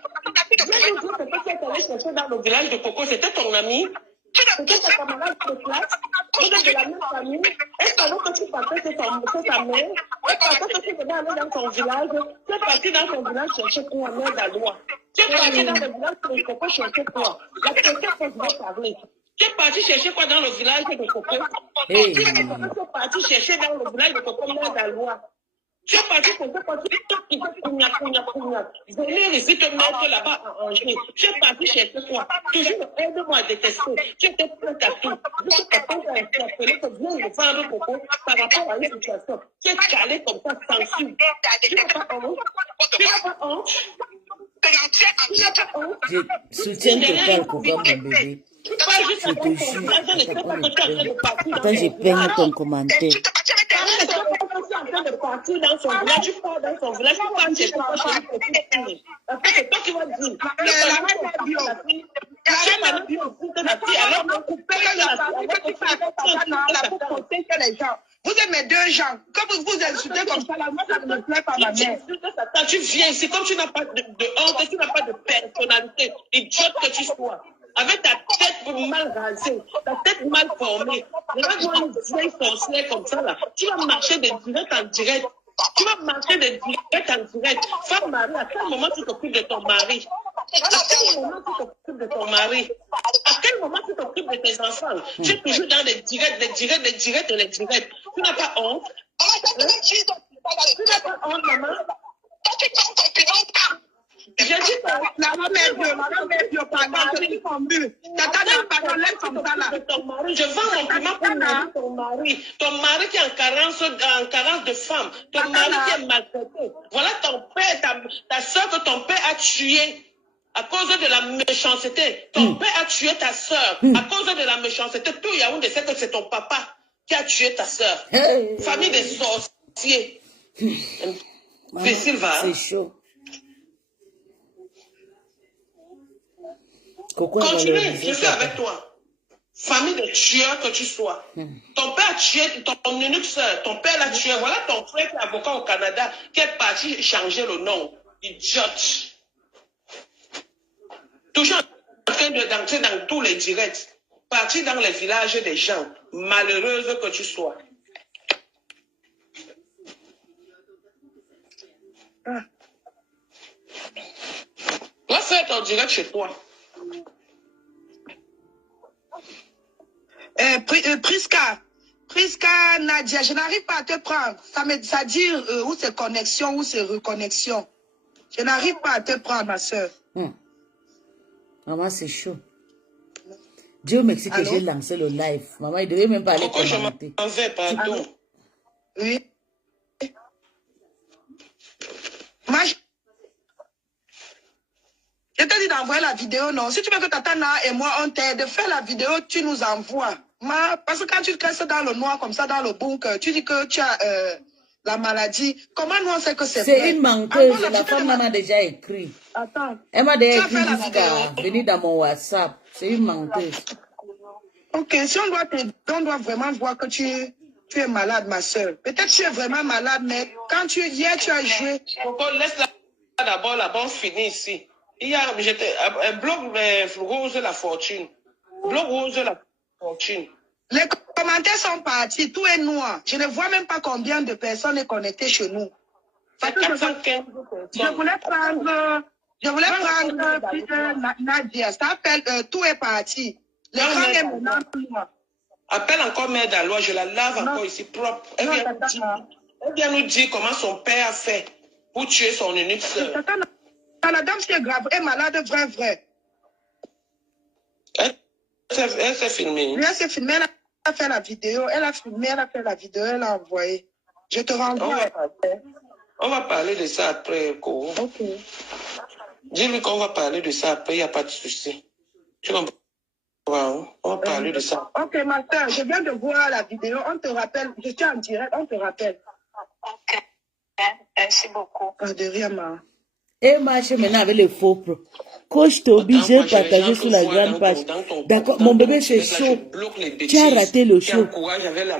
Dans le village de Coco, c'était ton ami. C'était ta camarade de classe. Vous êtes de la même famille. Elle savait que tu partais, c'est ta mère. Elle pensait que tu devais aller dans ton village. Tu es parti dans ton village chercher quoi, mère d'Alois. Tu es parti dans le village de Coco chercher quoi. La question que je vais parler. Tu es parti chercher quoi dans le village de Coco? Tu es parti chercher dans le village de Coco, mère d'Alois. Tu es parti pour faire partie de tout qui fait cognac. Venir ici te mettre là-bas à Angers. Tu es parti chercher quoi? Toujours aide-moi à détester. Tu étais prête à tout. Je suis pas prête à interpeller que viens de faire de Coco par rapport à une situation. Tu es calé comme ça, sensible. Tu n'as pas honte? Tu n'as pas honte? Tu n'as pas honte? Je soutiens total Coco, mon bébé. Je te jure. Attends, je peigne ton commentaire. En train de partir dans son village, tu pars dans son village, tu pars chez toi, chez une petite fille. Après, c'est toi qui vas dire. Vous êtes mes deux gens. Quand vous insultez comme ça, moi, ça ne me plaît pas, ma mère. Tu viens ici, comme tu n'as pas de honte, tu n'as pas de personnalité, idiote que tu sois. Avec ta tête mal rasée, ta tête mal formée. Regarde-moi une vieille sorcière comme ça, là. Tu vas marcher de direct en direct. Tu vas marcher de direct en direct. Femme mari, à quel moment tu t'occupes de ton mari? À quel moment tu t'occupes de ton mari? À quel moment tu t'occupes de tes enfants? Tu es toujours dans les directs. Tu n'as pas honte? Tu n'as pas honte, maman? Je dis que la mère Dieu, pardon, je suis tombée. Tata, pardon, laisse comme ça là. Je vends mon piment pour nourrir ton mari. Ton mari qui est en carence de femme. Ton mari qui est maltraité. Voilà ton père, ta soeur que ton père a tué à cause de la méchanceté. Ton père a tué ta soeur à cause de la méchanceté. Tout Yaoundé sait que c'est ton papa qui a tué ta soeur. Famille des sorciers. C'est chaud. Continue, je suis avec toi. Famille de tueurs que tu sois. Ton père a tué ton unique soeur. Ton père l'a tué. Voilà ton frère qui est avocat au Canada qui est parti changer le nom. Idiote. Toujours en train de danser dans tous les directs. Parti dans les villages des gens. Malheureuse que tu sois. Va faire ton direct chez toi. Priska, Nadia, je n'arrive pas à te prendre. Ça dit où c'est connexion, où c'est reconnexion. Je n'arrive pas à te prendre, ma soeur. Maman, c'est chaud. Dieu merci que j'ai lancé le live. Maman, il devait même pas aller commenter. Je m'en vais, pardon. Oui. Moi, je t'ai dit d'envoyer la vidéo, non? Si tu veux que Tatana et moi, on t'aide, fais la vidéo, tu nous envoies. Parce que quand tu te restes dans le noir, comme ça, dans le bunker, tu dis que tu as la maladie. Comment nous, on sait que c'est vrai? C'est une menteuse. La femme m'en a déjà écrit. Attends. Elle m'a déjà écrit jusqu'à venir dans mon WhatsApp. C'est une menteuse. Ok, si on doit vraiment voir que tu es malade, ma soeur. Peut-être que tu es vraiment malade, mais quand hier, tu as joué. Laisse-la d'abord, là-bas, on finit ici. Hier, j'étais blog Rose la fortune. Blog Rose la fortune. Les commentaires sont partis, tout est noir. Je ne vois même pas combien de personnes sont connectées chez nous. C'est 415 je voulais prendre Nadia. Ça appelle, tout est parti. L'écran est maintenant noir. Appelle encore Mère d'Alois, je la lave encore ici propre. Elle vient nous dire comment son père a fait pour tuer son unique soeur. La dame, c'est grave, elle est malade, vrai. Elle s'est filmée. Elle s'est filmée, elle a fait la vidéo, elle a filmé, elle a fait la vidéo, elle a envoyé. Je te renvoie. On va parler de ça après, Ko. Ok. Dis-lui qu'on va parler de ça après, il n'y a pas de souci. Tu comprends? Wow. On va parler de ça. Ok, ma soeur, je viens de voir la vidéo. On te rappelle. Je suis en direct. On te rappelle. Ok. Merci beaucoup. Pas de rien, ma. Et marche maintenant avec les faux pros. Coach, t'es obligé de partager sur la grande page. D'accord, mon bébé, c'est chaud. Tu as raté le show.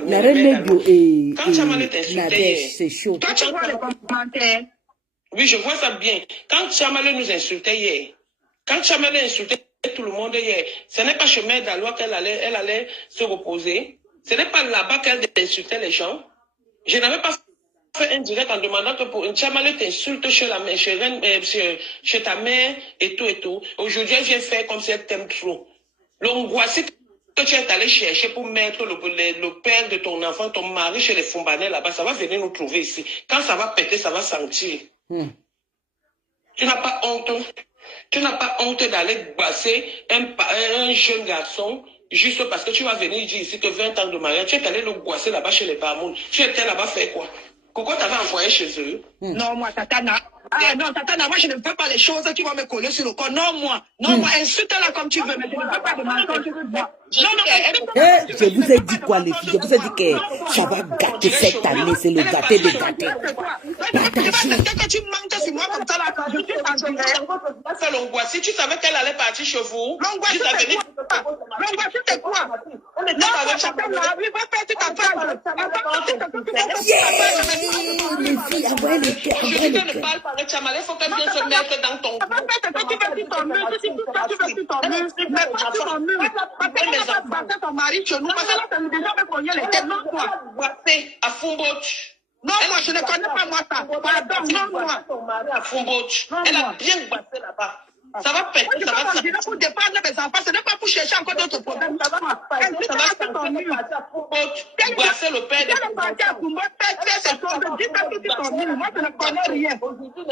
La reine Nebio et Nadège, c'est chaud. Toi, tu vois les commentaires. Oui, je vois ça bien. Quand Chamale nous insultait hier, quand Chamale insultait tout le monde hier, ce n'est pas chemin d'Alois elle allait se reposer. Ce n'est pas là-bas qu'elle insultait les gens. Je n'avais pas fait un direct en demandant que pour une Chamale t'insulte chez la mère, chez ta mère et tout et tout. Aujourd'hui, elle vient faire comme si elle t'aime trop. L'angoisse que tu es allé chercher pour mettre le père de ton enfant, ton mari chez les Fumbanais là-bas, ça va venir nous trouver ici. Quand ça va péter, ça va sentir. Tu n'as pas honte. Tu n'as pas honte d'aller basser un jeune garçon juste parce que tu vas venir dire ici que 20 ans de mariage, tu es allé le boisser là-bas chez les Bamoun. Tu étais là-bas faire quoi? Coco t'avait envoyé chez eux. Non, moi, Tatana. Ah non, Tatana, moi, je ne veux pas les choses qui vont me coller sur le corps. Non, moi, insulte-la comme tu veux, mais je ne veux pas de mensonge. Je vous ai dit quoi, les filles? Je vous ai dit que ça va gâter cette année. C'est le gâté de gâter. Partagez. Que tu manques sur moi comme ça, là, quand je suis en direct. L'angoisse, si tu savais qu'elle allait partir chez vous, l'angoisse, c'est quoi? Non, Tatana, oui, va faire tout à fait. Les filles, envoyez les cœurs. Je ne parle pas avec Chamale, il faut qu'elle vienne se mettre dans ton tu veux ton mur, mais pas sur ton mur. Parce que tu vas passer ton mari chez nous, parce que là, ça nous déjà fait cogner les têtes, non, quoi. À Fumboch. Non, moi, je ne connais pas moi ça. Pardon, non, moi. À Fumboch. Elle a bien bossé là-bas. Ça va péter, ça va sortir. Pour défendre mes enfants, ce n'est pas pour chercher encore d'autres problèmes. Ça va sur ton mur. Boisser le père de ton enfant. Moi, je ne connais rien.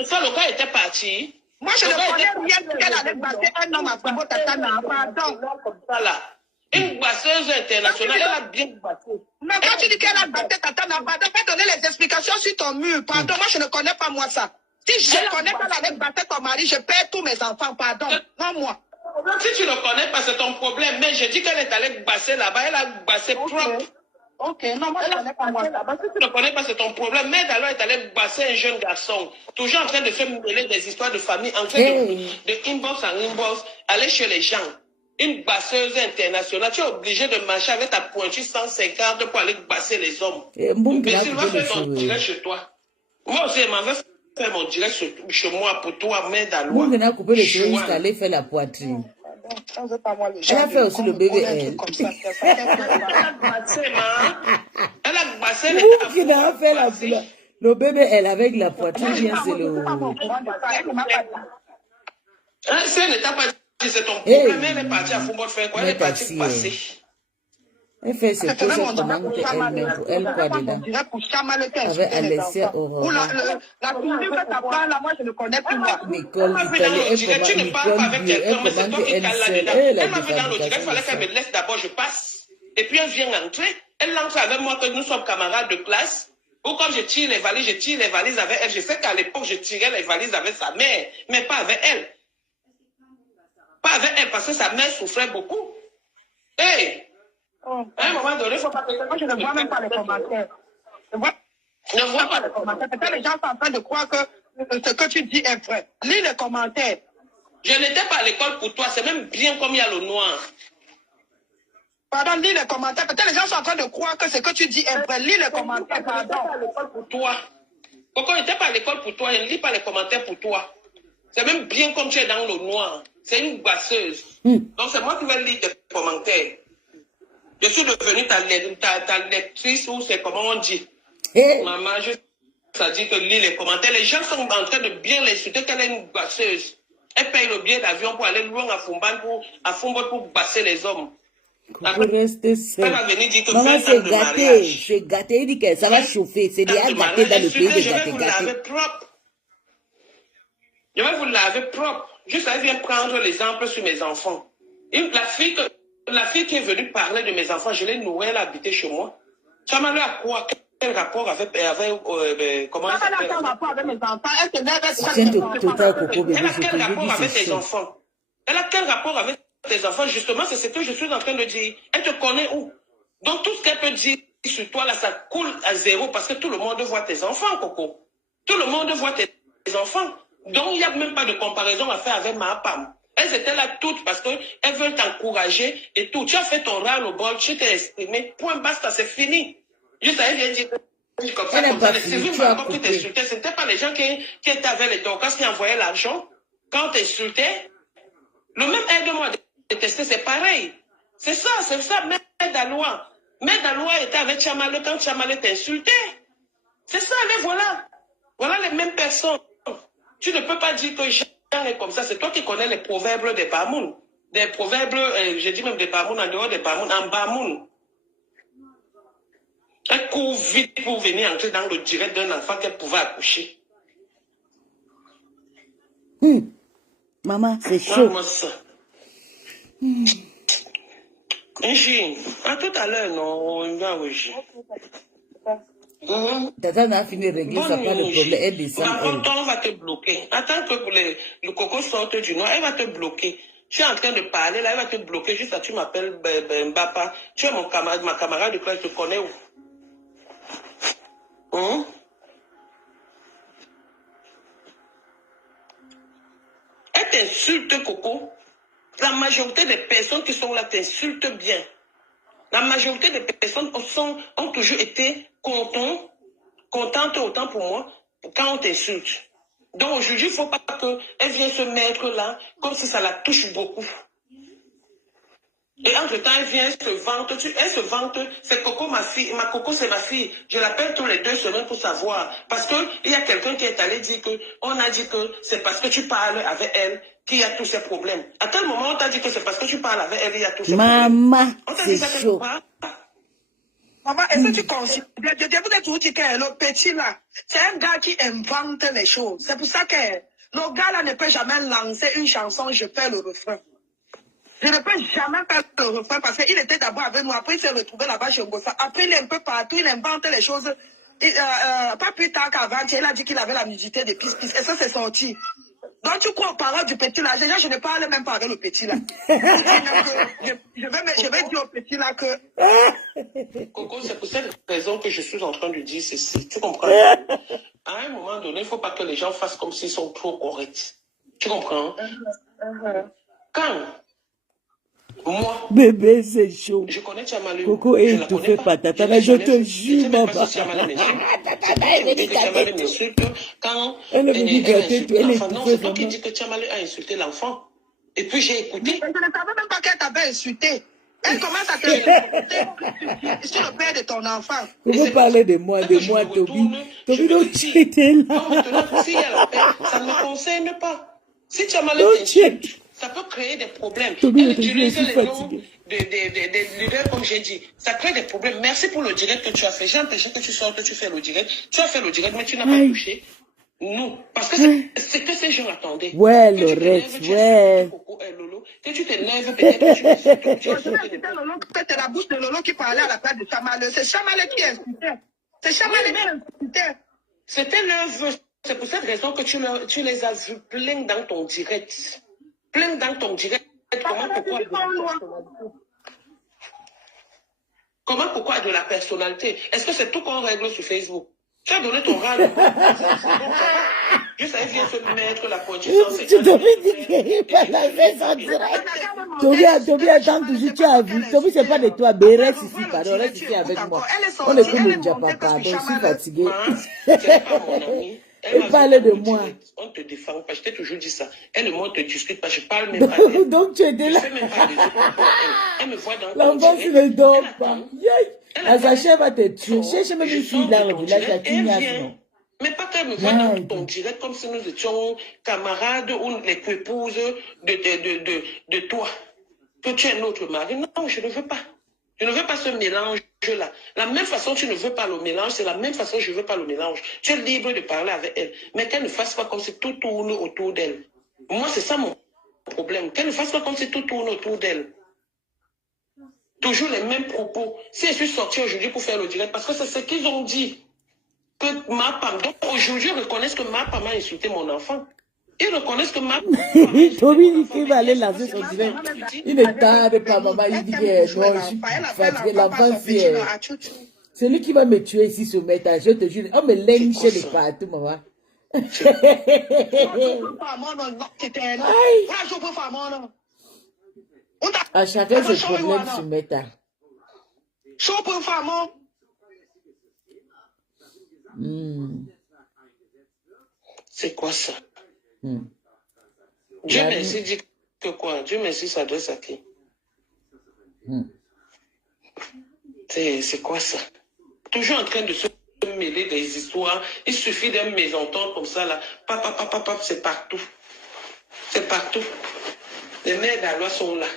Ça, le gars était parti. Moi, je ne connais rien qu'elle allait passer un homme à Fumbo Tatana. Pardon. Comme ça, là. Une boisseuse internationale, elle a bien boissé. Mais quand tu dis qu'elle a battu Tatana, pardon, fais donner les explications sur ton mur. Pardon, moi, je ne connais pas moi ça. Si je connais qu'elle allait battre ton mari, je perds tous mes enfants, pardon. Non, moi. Si tu ne connais pas, c'est ton problème. Mais je dis qu'elle est allée basser là-bas, elle a bassé propre. Ok, non, moi, je ne connais pas moi ça. Si tu ne connais pas, c'est ton problème. Mais alors, elle est allée basser un jeune garçon, toujours en train de faire mêler des histoires de famille, en train de inbox en inbox, aller chez les gens. Une basseuse internationale, tu es obligé de marcher avec ta pointure 150 pour aller basser les hommes. Mais tu vas faire ton direct chez toi. Moi aussi, je m'en vais faire mon direct chez moi pour toi, mais dans l'Ouest. Vous venez couper le cheveu, aller faire la poitrine. Elle a fait aussi le bébé, elle. Elle a bassé, elle a bassé les Vous qui n'a fait le bébé, elle, avec la poitrine, bien, c'est le... Si elle ne t'a pas dit, c'est ton problème. Elle est partie à Fumbo faire quoi? Elle est partie passer. Elle fait ce que je commande elle-même pour elle, quoi, dedans. Avec Alessia Aurora. La commune que t'as pas là, moi, je ne connais plus moi. Nicole Italie, Tu ne parles pas avec quelqu'un, mais c'est toi qui cales là-dedans. Elle m'a vu dans le direct, il fallait qu'elle me laisse d'abord, je passe. Et puis elle vient entrer. Elle entre avec moi que nous sommes camarades de classe. Ou comme je tire les valises avec elle. Je sais qu'à l'époque, je tirais les valises avec sa mère, mais pas avec elle. Pas avec elle, parce que sa mère souffrait beaucoup. Hey! À un moment donné, il ne faut pas que moi, je ne vois même pas les commentaires. Je ne vois pas les commentaires. Peut-être les gens sont en train de croire que ce que tu dis est vrai. Lis les commentaires. Je n'étais pas à l'école pour toi. C'est même bien comme il y a le noir. Pardon, lis les commentaires. Peut-être les gens sont en train de croire que ce que tu dis est vrai. Lis les commentaires, pardon. Je n'étais pas à l'école pour toi. Pourquoi je n'étais pas à l'école pour toi? Je ne lis pas les commentaires pour toi. C'est même bien comme tu es dans le noir. C'est une basseuse. Donc c'est moi qui vais lire tes commentaires. Je suis devenue ta lectrice, ou c'est comment on dit. Maman, ça dit que lis les commentaires. Les gens sont en train de bien l'insulter qu'elle est une basseuse. Elle paye le billet d'avion pour aller loin à Fumbo pour basser les hommes. Pour rester seul. Maman, c'est gâté. C'est gâté. Il dit que ça va chauffer. C'est déjà gâté dans le pays de gâté. Je vais vous laver propre. Juste, elle vient prendre l'exemple sur mes enfants. La fille qui est venue parler de mes enfants, je l'ai nourrie, elle a habité chez moi. Ça m'a l'air à quoi? Quel rapport avec comment elle s'appelle? Quel rapport avec mes enfants? Elle a quel rapport avec tes enfants, justement, c'est ce que je suis en train de dire. Elle te connaît où? Donc, tout ce qu'elle peut dire sur toi, là, ça coule à zéro parce que tout le monde voit tes enfants, Coco. Tout le monde voit tes enfants. Donc, il n'y a même pas de comparaison à faire avec ma femme. Elles étaient là toutes parce qu'elles veulent t'encourager et tout. Tu as fait ton râle au bol, tu t'es exprimé. Point basta, c'est fini. Juste à elle vient dire comme ça, comme ça. C'est vu par contre qui t'insultaient. Ce n'était pas les gens qui étaient avec les Dorcas qui envoyaient l'argent. Quand t'insultais, le même aide-moi à détester, c'est pareil. C'est ça, Maître Dalois. Maître Dalois était avec Chamale quand Chamale t'insultait. C'est ça, mais voilà. Voilà les mêmes personnes. Tu ne peux pas dire que Jean est comme ça. C'est toi qui connais les proverbes des Bamoun. Des proverbes, j'ai dit même des Bamoun, en dehors des Bamoun, en Bamoun. Elle court vite pour venir entrer dans le direct d'un enfant qu'elle pouvait accoucher. Maman, c'est chaud. Moi, ça. À tout à l'heure, non, on va oui. Tata n'a fini de régler ça, pas de problème. Elle descend. On va te bloquer. Attends que le coco sorte du noir, elle va te bloquer. Tu es en train de parler, là, elle va te bloquer. Juste là, tu m'appelles Mbapa. Tu es mon camarade, ma camarade de classe, je te connais où? Elle t'insulte, Coco. La majorité des personnes qui sont là t'insultent bien. La majorité des personnes ont toujours été contentes autant pour moi quand on t'insulte. Donc aujourd'hui, il ne faut pas qu'elle vienne se mettre là comme si ça la touche beaucoup. Et entre-temps, elle vient, elle se vante, c'est Coco, ma fille, ma Coco, c'est ma fille. Je l'appelle tous les 2 semaines pour savoir. Parce qu'il y a quelqu'un qui est allé dire on a dit que c'est parce que tu parles avec elle qu'il y a tous ces problèmes. À quel moment on t'a dit que c'est parce que tu parles avec elle qu'il y a tous ces problèmes? Maman, c'est chaud. Maman, est-ce que tu considères, je vous ai toujours dit que le petit là, c'est un gars qui invente les choses. C'est pour ça que le gars là ne peut jamais lancer une chanson, je fais le refrain. Je ne peux jamais faire le refrain parce qu'il était d'abord avec nous. Après, il s'est retrouvé là-bas chez Ngossa. Après, il est un peu partout, il invente les choses. Pas plus tard qu'avant, il a dit qu'il avait la musicité de Pis Pis. Et ça, c'est sorti. Donc, tu crois aux paroles du petit là. Déjà, je ne parle même pas avec le petit là. Je vais dire au petit là que... Coco, c'est pour cette raison que je suis en train de dire ceci. Tu comprends? À un moment donné, il ne faut pas que les gens fassent comme s'ils sont trop corrects. Tu comprends? Quand moi, bébé, c'est chaud. je connais Chamale. Coco, et il te fait pas. Tata, là, je te jure, maman. Quand elle est non, c'est toi qui dis que Chamale a insulté l'enfant. Et puis j'ai écouté. Je ne savais même pas qu'elle t'avait insulté. Elle commence à te sur le père de ton enfant. Vous parlez de moi, Toby. Toby, donc tu étais là. Non, maintenant, si elle appelle, ça ne me concerne pas. Si Chamale t'insulte, ça peut créer des problèmes. Elle utilise les noms des leaders, comme j'ai dit. Ça crée des problèmes. Merci pour le direct que tu as fait. J'ai empêché que tu sortes, tu fais le direct. Tu as fait le direct, mais tu n'as pas touché. Nous. Parce que c'est que ces gens attendaient. Ouais, le reste, ouais. Que tu te lèves, peut-être c'est la bouche de Lolo qui parlait à la place de Chamale. C'est Chamale qui insultait. C'est Chamale qui insultait. C'était leur vœu. C'est pour cette raison que tu les as vus pleins dans ton direct. Plein dans ton direct. Pourquoi de la personnalité? Est-ce que c'est tout qu'on règle sur Facebook? Tu as donné ton râle. Juste, elle vient se mettre la poignée. Tu devais dire qu'il parlait en direct. Toby, attends, toujours tu as vu. Toby, c'est pas de toi. Mais reste ici, pardon. Reste ici avec moi. On est comme le Japa, pardon. Je suis fatiguée. C'est pas mon ami. Elle parlait de moi. On te défend pas. Je t'ai toujours dit ça. Elle et moi, on ne te discute pas. Je parle même pas d'elle. Donc tu étais là. Je fais même pas des autres. Elle me voit dans l'enfant ne dort pas. Azaché va te tuer. Cherche même une fille dans le village à Tignas. Mais pas qu'elle me voit dans ton direct comme si nous étions camarades ou les épouses de toi. Que tu es notre mari. Non, je ne veux pas. Je ne veux pas ce mélange-là. La même façon, tu ne veux pas le mélange, c'est la même façon que je ne veux pas le mélange. Tu es libre de parler avec elle. Mais qu'elle ne fasse pas comme si tout tourne autour d'elle. Moi, c'est ça mon problème. Qu'elle ne fasse pas comme si tout tourne autour d'elle. Toujours les mêmes propos. Si je suis sortie aujourd'hui pour faire le direct, parce que c'est ce qu'ils ont dit. Que ma femme. Donc aujourd'hui, ils reconnaissent que ma femme a insulté mon enfant. Ils reconnaissent que ma Tommy dit qu'il va aller lancer son direct. Il ne tarde pas, maman. Il dit que non, je suis fatigué. L'enfant fier. C'est lui qui va me tuer ici sur Meta. Je te jure. On me lynche de partout, maman. À chacun ses problèmes sur Meta. C'est quoi ça? Dieu merci dit que quoi? Dieu merci s'adresse à qui? C'est quoi ça? Toujours en train de se mêler des histoires. Il suffit d'un mésentente comme ça là. Papa, c'est partout. C'est partout. Les mères d'Alois sont là.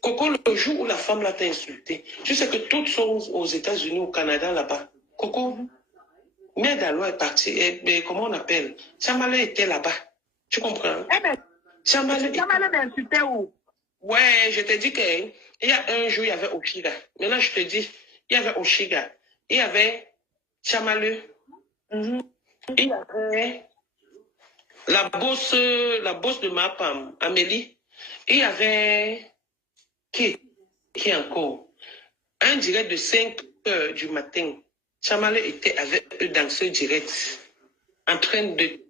Coco, le jour où la femme là t'a insulté, tu sais que toutes sont aux États-Unis, au Canada là-bas. Coco, mère d'Alois est partie. Et comment on appelle? Chamala était là-bas. Tu comprends? Chamala m'a insulté où? Ouais, je te dis qu'il y a un jour, il y avait Oshiga. Maintenant, je te dis, il y avait Oshiga. Il y avait Chamaleu. Il y avait la bosse de ma femme, Amélie. Il y avait qui encore? Un direct de 5 heures du matin. Chamaleu était avec eux dans ce direct, en train de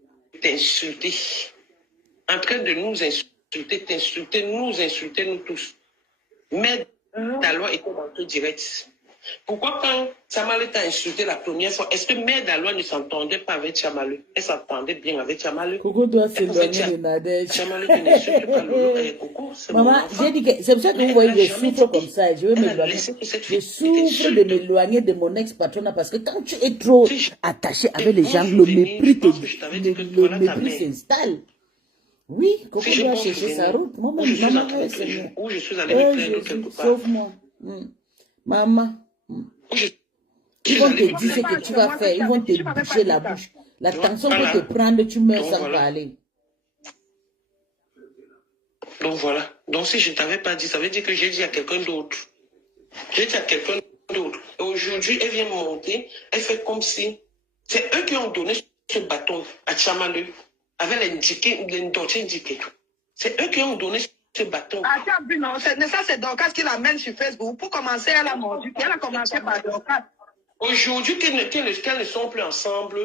t'insulter, en train de nous insulter, t'insulter, nous insulter, nous tous. Mais ta loi était dans ce direct. Pourquoi quand Chamaleu t'a insulté la première fois, est-ce que Mère Dalois ne s'entendait pas avec Chamaleu? Elle s'entendait bien avec Chamaleu. Coco doit s'éloigner de Nadège. Chamaleu qui n'insulte pas Lolo. Coco, c'est maman, j'ai dit que c'est pour ça que vous voyez, je souffre comme ça. Je vais m'éloigner. Je souffre de m'éloigner de mon ex-patronat parce que quand tu es trop attaché avec les gens, le mépris s'installe. Oui, Coco doit chercher sa route. Maman, je suis allé me plaindre quelque part. Sauve-moi. Maman. Ils vont te dire ce que tu vas faire. Ils vont te boucher la bouche. La tension peut te prendre, tu meurs sans parler. Donc voilà. Donc si je ne t'avais pas dit, ça veut dire que j'ai dit à quelqu'un d'autre. J'ai dit à quelqu'un d'autre. Et aujourd'hui, elle vient monter. Elle fait comme si c'est eux qui ont donné ce bâton à Chamaleu avec les Ndotché indiqués. C'est eux qui ont donné ce bâton. Attends, non, ça c'est Dorcas qui l'amène sur Facebook. Pour commencer, elle a mordu. Elle a commencé par Dorcas. Aujourd'hui, qu'elles ne sont plus ensemble,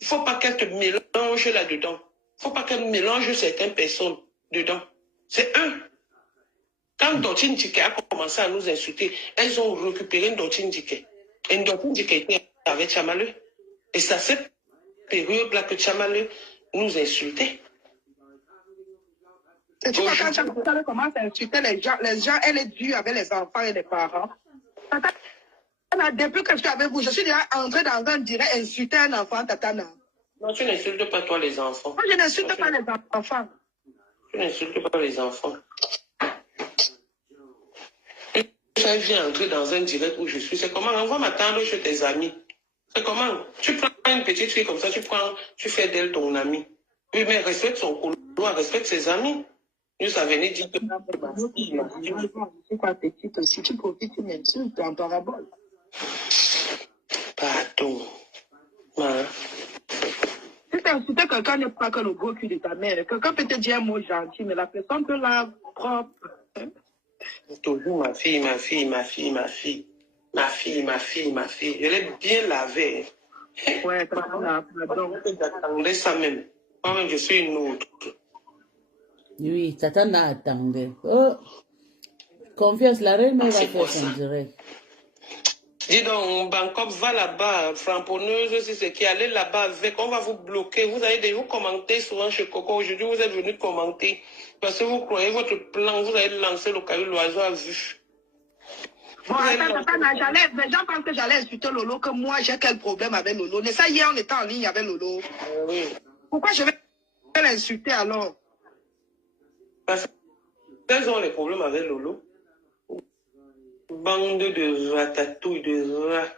il ne faut pas qu'elles te mélangent là-dedans. Il ne faut pas qu'elles mélangent certaines personnes dedans. C'est eux. Quand Ndotché Ndike a commencé à nous insulter, elles ont récupéré Ndotché Ndike. Et Ndotché Ndike était avec Chamaleu. Et c'est à cette période-là que Chamaleu nous insultait. Et tu vois, quand Chamaleu commence à insulter les gens, elle est dure avec les enfants et les parents. Depuis que je suis avec vous, je suis déjà entrée dans un direct insulter un enfant, Tatana. Non, tu n'insultes pas toi les enfants. Moi, je n'insulte pas les enfants. Tu n'insultes pas les enfants. Je viens entrer dans un direct où je suis. C'est comment? On va m'attendre chez tes amis. C'est comment? Tu prends une petite fille comme ça, tu fais d'elle ton ami. Oui, mais respecte son couloir, respecte ses amis. Nous, ça venait dire que... Je suis pas petite aussi. Tu profites, tu m'insultes en parabole. Pardon. Ouais. Si tu insultes quelqu'un, n'est pas que le gros cul de ta mère. Quelqu'un peut te dire un mot gentil, mais la personne peut la propre. Toujours ma fille. Je l'ai bien lavée. Ouais, pardon. J'attendais ça même. Moi-même, je suis une autre. Oui, Tatana attendait. Oh, confiance, la reine va faire son direct. Dis donc, Bangkok va là-bas, framponneuse, c'est ce qui allait là-bas avec, on va vous bloquer. Vous avez déjà commenté souvent chez Coco. Aujourd'hui, vous êtes venu commenter. Parce que vous croyez votre plan, vous avez lancé le caillou, l'oiseau a vu. Bon, attends, les gens pensent que j'allais insulter Lolo, que moi j'ai quel problème avec Lolo. Mais ça, hier, on était en ligne avec Lolo. Oui. Pourquoi je vais l'insulter alors? Parce qu'elles ont les problèmes avec Lolo. Bande de ratatouilles, de rats.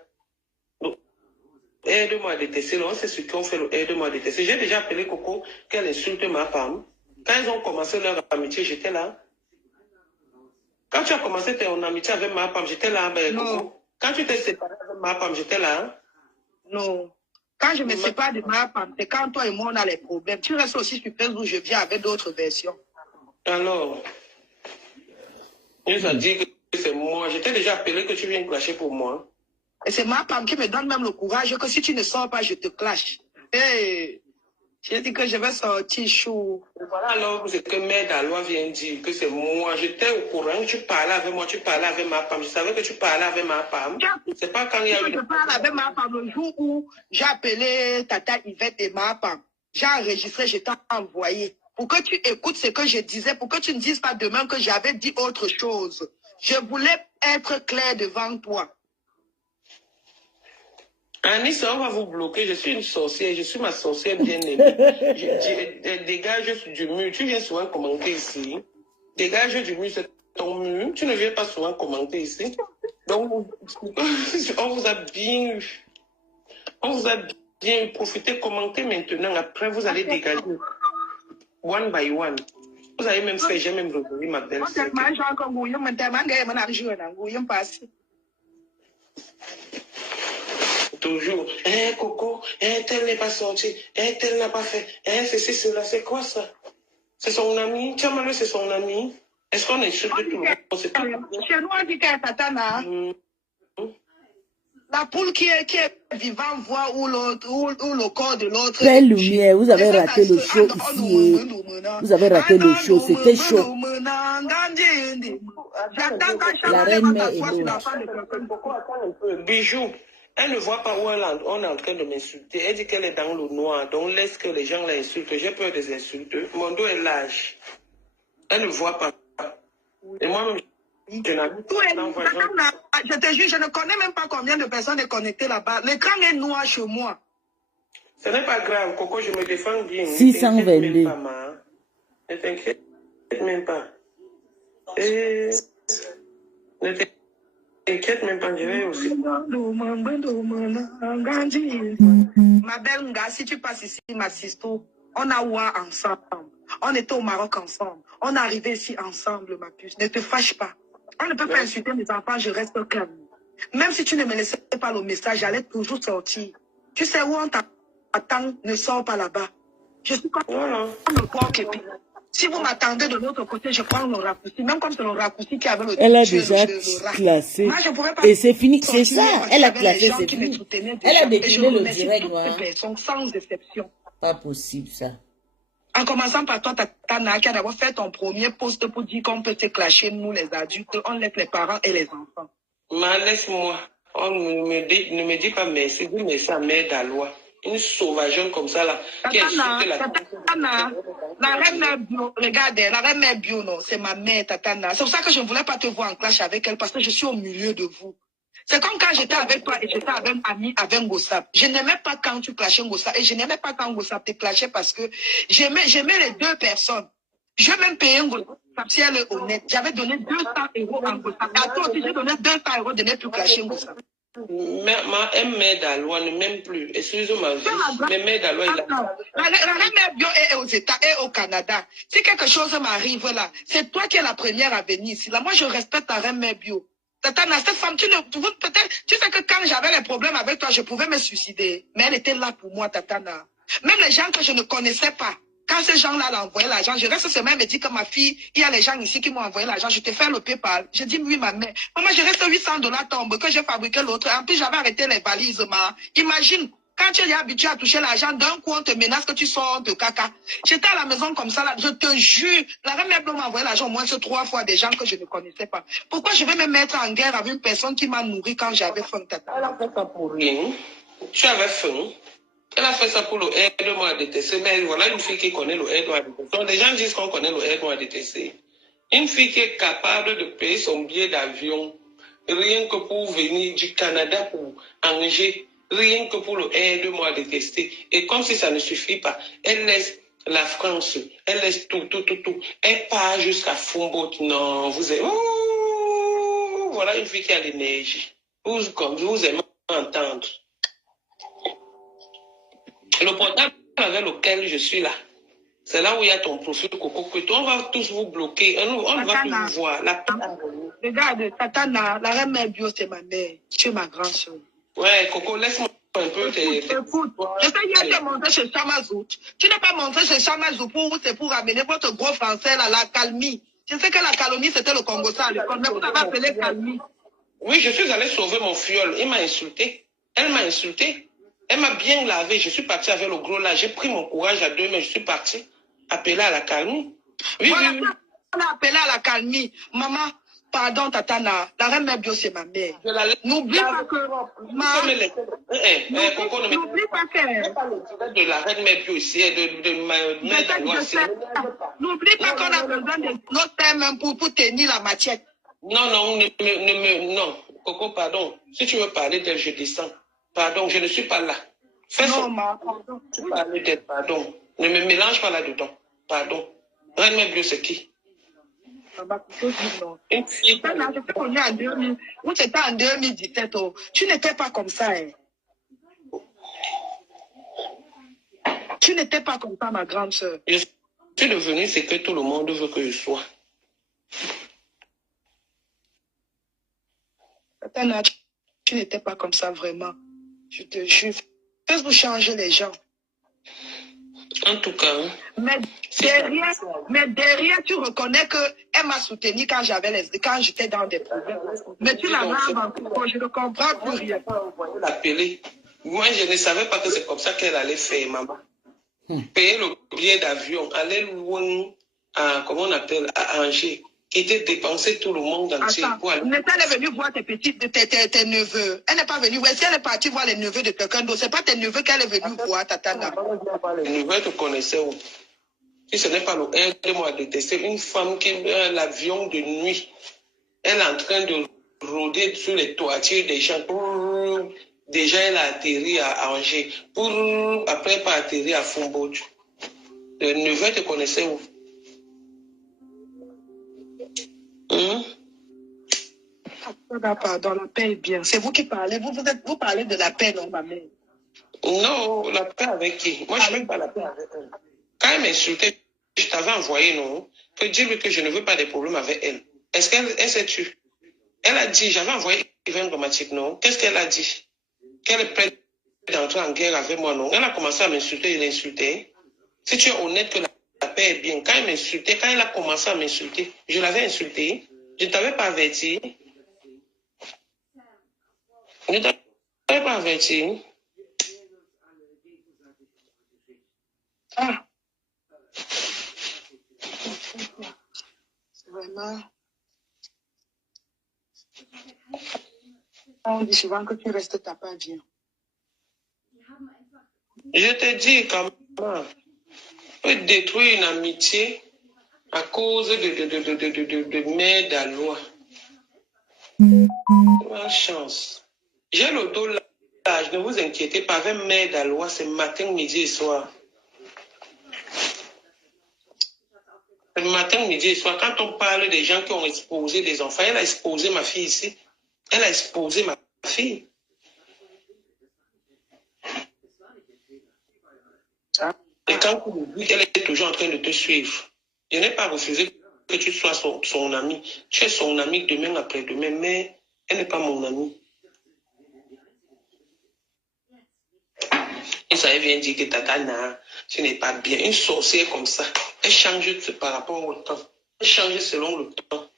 Aide-moi à détester. Non, c'est ce qu'on fait, aide-moi à détester. J'ai déjà appelé Coco qu'elle insulte ma femme. Quand ils ont commencé leur amitié, j'étais là. Quand tu as commencé ton amitié avec ma femme, j'étais là. Ben, non. Coco. Quand tu t'es séparé avec ma femme, j'étais là. Non. Quand je me sépare de ma femme, c'est quand toi et moi on a les problèmes. Tu restes aussi surprise où je viens avec d'autres versions. Alors, il a dit que c'est moi. Je t'ai déjà appelé que tu viens clasher pour moi. Et c'est ma femme qui me donne même le courage que si tu ne sors pas, je te clash. Hey, j'ai dit que je vais sortir chaud. Voilà alors ce que Mère Dalois vient dire, que c'est moi. J'étais au courant, tu parlais avec moi, tu parlais avec ma femme. Je savais que tu parlais avec ma femme. C'est pas quand il y a eu... Je parle avec ma femme le jour où j'ai appelé Tata Yvette et ma femme. J'ai enregistré, je t'ai envoyé. Pour que tu écoutes ce que je disais, pour que tu ne dises pas demain que j'avais dit autre chose. Je voulais être clair devant toi. Anissa, on va vous bloquer. Je suis une sorcière. Je suis ma sorcière bien-aimée. Dégage du mur. Tu viens souvent commenter ici. Dégage du mur, c'est ton mur. Tu ne viens pas souvent commenter ici. Donc, on vous a bien eu. On vous a bien profité. Commentez maintenant. Après, vous allez dégager. One by one. Vous avez même fait, j'ai même retrouvé ma belle-sœur. Toujours. Coco, tel n'est pas sorti, tel n'a pas fait, ceci, cela, c'est quoi ça? C'est son ami? Tu as mal, c'est son ami? Est-ce qu'on est sûr de tout le monde? Chez nous, on dit qu'elle Tatana. La poule qui est vivante voit où le corps de l'autre. Belle lumière, vous avez raté le show ici. Vous avez raté le show, c'était chaud. La reine mère est beau. Bijou, elle ne voit pas où on est en train de m'insulter. Elle dit qu'elle est dans le noir, donc laisse que les gens l'insultent. J'ai peur des insultes. Mon dos est large. Elle ne voit pas. Et moi-même, je te jure, je ne connais même pas combien de personnes sont connectées là-bas. L'écran est noir chez moi. Ce n'est pas grave, Coco, je me défends bien. 622. Ne t'inquiète même pas. Ne t'inquiète même pas, je vais aussi. Ma belle Nga, si tu passes ici, ma sisto, on a oué ensemble. On était au Maroc ensemble. On est arrivé ici ensemble, ma puce. Ne te fâche pas. On ne peut pas insulter mes enfants, je reste calme. Même si tu ne me laissais pas le message, j'allais toujours sortir. Tu sais où on t'attend, ne sors pas là-bas. Je suis comme le porc képi. Si vous m'attendez de l'autre côté, je prends le raccourci. Même comme c'est le raccourci qui avait le... Elle a déjà classé. Moi, je pouvais pas. Et c'est fini, c'est ça. Elle a classé, c'est fini. Elle a décliné le direct, sans exception. Pas possible, ça. En commençant par toi, Tatana, qui a d'abord fait ton premier post pour dire qu'on peut te clasher, nous les adultes, on laisse les parents et les enfants. Laisse-moi. On ne me dit pas merci, dis merci à Mère Dalois. Une sauvageonne comme ça, là. Tatana, la reine mère bio, regardez, la reine mère bio, non, c'est ma mère, Tatana. C'est pour ça que je ne voulais pas te voir en clash avec elle, parce que je suis au milieu de vous. C'est comme quand j'étais avec toi et j'étais avec ami avec Ngossap. Je n'aimais pas quand tu clashais Ngossap et je n'aimais pas quand Ngossap te clashait parce que j'aimais les deux personnes. Je même payé Ngossap si elle est honnête. J'avais donné 200 € en Ngossap. À toi aussi, j'ai donné 200 € de ne plus clasher Ngossap. Ma Mère Dalois ne m'aime plus. Excusez-moi. Mais Mère Dalois, il a... La reine mère bio est aux États et au Canada. Si quelque chose m'arrive là, c'est toi qui es la première à venir ici. Là, moi, je respecte ta reine mère bio. Tatana, cette femme, tu sais que quand j'avais les problèmes avec toi, je pouvais me suicider. Mais elle était là pour moi, Tatana. Même les gens que je ne connaissais pas, quand ces gens-là l'envoyaient l'argent, je reste seulement et me dit que ma fille, il y a les gens ici qui m'ont envoyé l'argent, je te fais le PayPal. Je dis oui, ma mère. Maman, je reste 800 $ tombe que j'ai fabriqué l'autre. En plus, j'avais arrêté les valises, Imagine. Quand tu es habitué à toucher l'argent, d'un coup, on te menace que tu sors de caca. J'étais à la maison comme ça, là, je te jure. La reine mère m'a envoyé l'argent au moins 3 fois des gens que je ne connaissais pas. Pourquoi je vais me mettre en guerre avec une personne qui m'a nourri quand j'avais faim, Tata? Elle a fait ça pour rien. Tu avais faim. Elle a fait ça pour le aide-moi à détester. Mais voilà une fille qui connaît le aide-moi à détester. Les gens disent qu'on connaît le aide-moi à détester. Une fille qui est capable de payer son billet d'avion, rien que pour venir du Canada pour Angers. Rien que pour le aide-moi à détester. Et comme si ça ne suffit pas, elle laisse la France, elle laisse tout. Elle part jusqu'à Fumbo. Non, vous êtes... Oh, voilà une fille qui a l'énergie. Vous aimez entendre. Le portable avec lequel je suis là, c'est là où il y a ton profil Coco. On va tous vous bloquer. On ne va plus vous voir. Regarde, Tatana, la reine mère bio, c'est ma mère. Tu es ma grande soeur. Ouais, Coco, laisse-moi un peu Écoute, je sais hier tu es monté chez Chamazout. Tu n'es pas monté chez Chamazout pour amener votre gros français là, la calmie. Je sais que la calomnie c'était le Congo ça à l'école, mais vous avez appelé calmie. Oui, je suis allée sauver mon fiole. Il m'a insulté. Elle m'a insulté. Elle m'a bien lavé. Je suis partie avec le gros là. J'ai pris mon courage à deux mains. Je suis partie. Appeler à la calmie. Oui, voilà, oui, oui. On a appelé à la calmie. Maman, pardon, Tatana. La reine Mère Bio, c'est ma mère. N'oublie pas que... N'oublie pas que... De la reine Mère Bio ici, N'oublie pas qu'on a besoin de notre père même pour tenir la matière. Non, non, Coco, pardon. Si tu veux parler d'elle, je descends. Pardon, je ne suis pas là. Non, ma, pardon. Tu veux parler d'elle, pardon. Ne me mélange pas là-dedans. Pardon. Reine Mère Bio, c'est qui? Une fille. J'étais connue en 2000. Ou c'était en 2017. Oh. Tu n'étais pas comme ça. Hein. Tu n'étais pas comme ça, ma grande soeur. Je suis devenue ce que tout le monde veut que je sois. Tu n'étais pas comme ça vraiment. Je te jure. Faites vous changer les gens. En tout cas. Mais derrière, tu reconnais qu'elle m'a soutenu quand j'étais dans des problèmes. Mais tu l'avais avancé. Je ne comprends plus rien. L'appeler. Moi, je ne savais pas que c'est comme ça qu'elle allait faire, maman. Payer le billet d'avion, aller loin à, comment on appelle, à Angers. Quitter, dépenser tout le monde entier. Elle est venue voir tes neveux. Elle n'est pas venue voir. Si elle est partie voir les neveux de quelqu'un d'autre, ce n'est pas tes neveux qu'elle est venue voir, Tatana. Les neveux te connaissaient où? Si ce n'est pas le aide-moi à détester une femme qui a l'avion de nuit. Elle est en train de rôder sur les toitures des gens. Déjà, elle a atterri à Angers. Après, pas atterri à Fumbodu. Les neveux te connaissaient où? Pardon, la paix est bien. C'est vous qui parlez. Vous parlez de la paix, non, ma mère? Non, la paix avec qui? Moi, je ne veux pas la paix avec elle. Quand elle m'insultait, je t'avais envoyé, non? Que dire que je ne veux pas des problèmes avec elle. Est-ce qu'elle s'est tue? Elle a dit, j'avais envoyé Yvan Domatique, non? Qu'est-ce qu'elle a dit? Qu'elle est prête d'entrer en guerre avec moi, non? Elle a commencé à m'insulter, il l'insultait. Si tu es honnête que la paix est bien, quand elle m'insultait, quand elle a commencé à m'insulter, je l'avais insulté, je ne t'avais pas averti. Je ne t'avais pas averti. Ah. C'est vraiment... On dit souvent que tu restes ta pas bien. Je te dis comment on peut détruire une amitié à cause de mère d'Alois. Ma chance. J'ai le dos là, ne vous inquiétez pas, avec mère d'Alois, c'est matin, midi et soir. C'est matin, midi et soir. Quand on parle des gens qui ont exposé des enfants, elle a exposé ma fille ici. Elle a exposé ma fille. Et quand tu me dis qu'elle est toujours en train de te suivre, je n'ai pas refusé que tu sois son ami. Tu es son ami demain après-demain, mais elle n'est pas mon amie. Et ça vient dire que Tatana, tu n'es pas bien. Une sorcière comme ça, elle change par rapport au temps. Elle change selon le temps.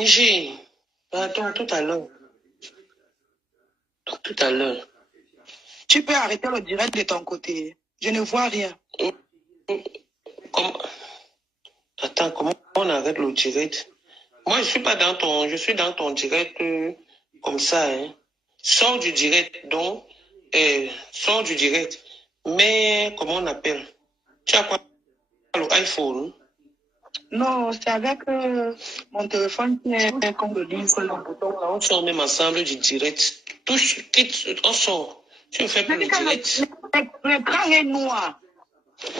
J'ai, attends, tout à l'heure. Tout à l'heure. Tu peux arrêter le direct de ton côté. Je ne vois rien. Attends, comment on arrête le direct? Moi, je suis dans ton direct comme ça. Hein. Sors du direct, donc, sors du direct. Mais, comment on appelle? Tu as quoi? Le iPhone? Non, c'est avec mon téléphone qui est comme le livre. On sort même ensemble du direct. Touche, quitte, on sort. Tu ne fais plus le direct. L'écran est noir.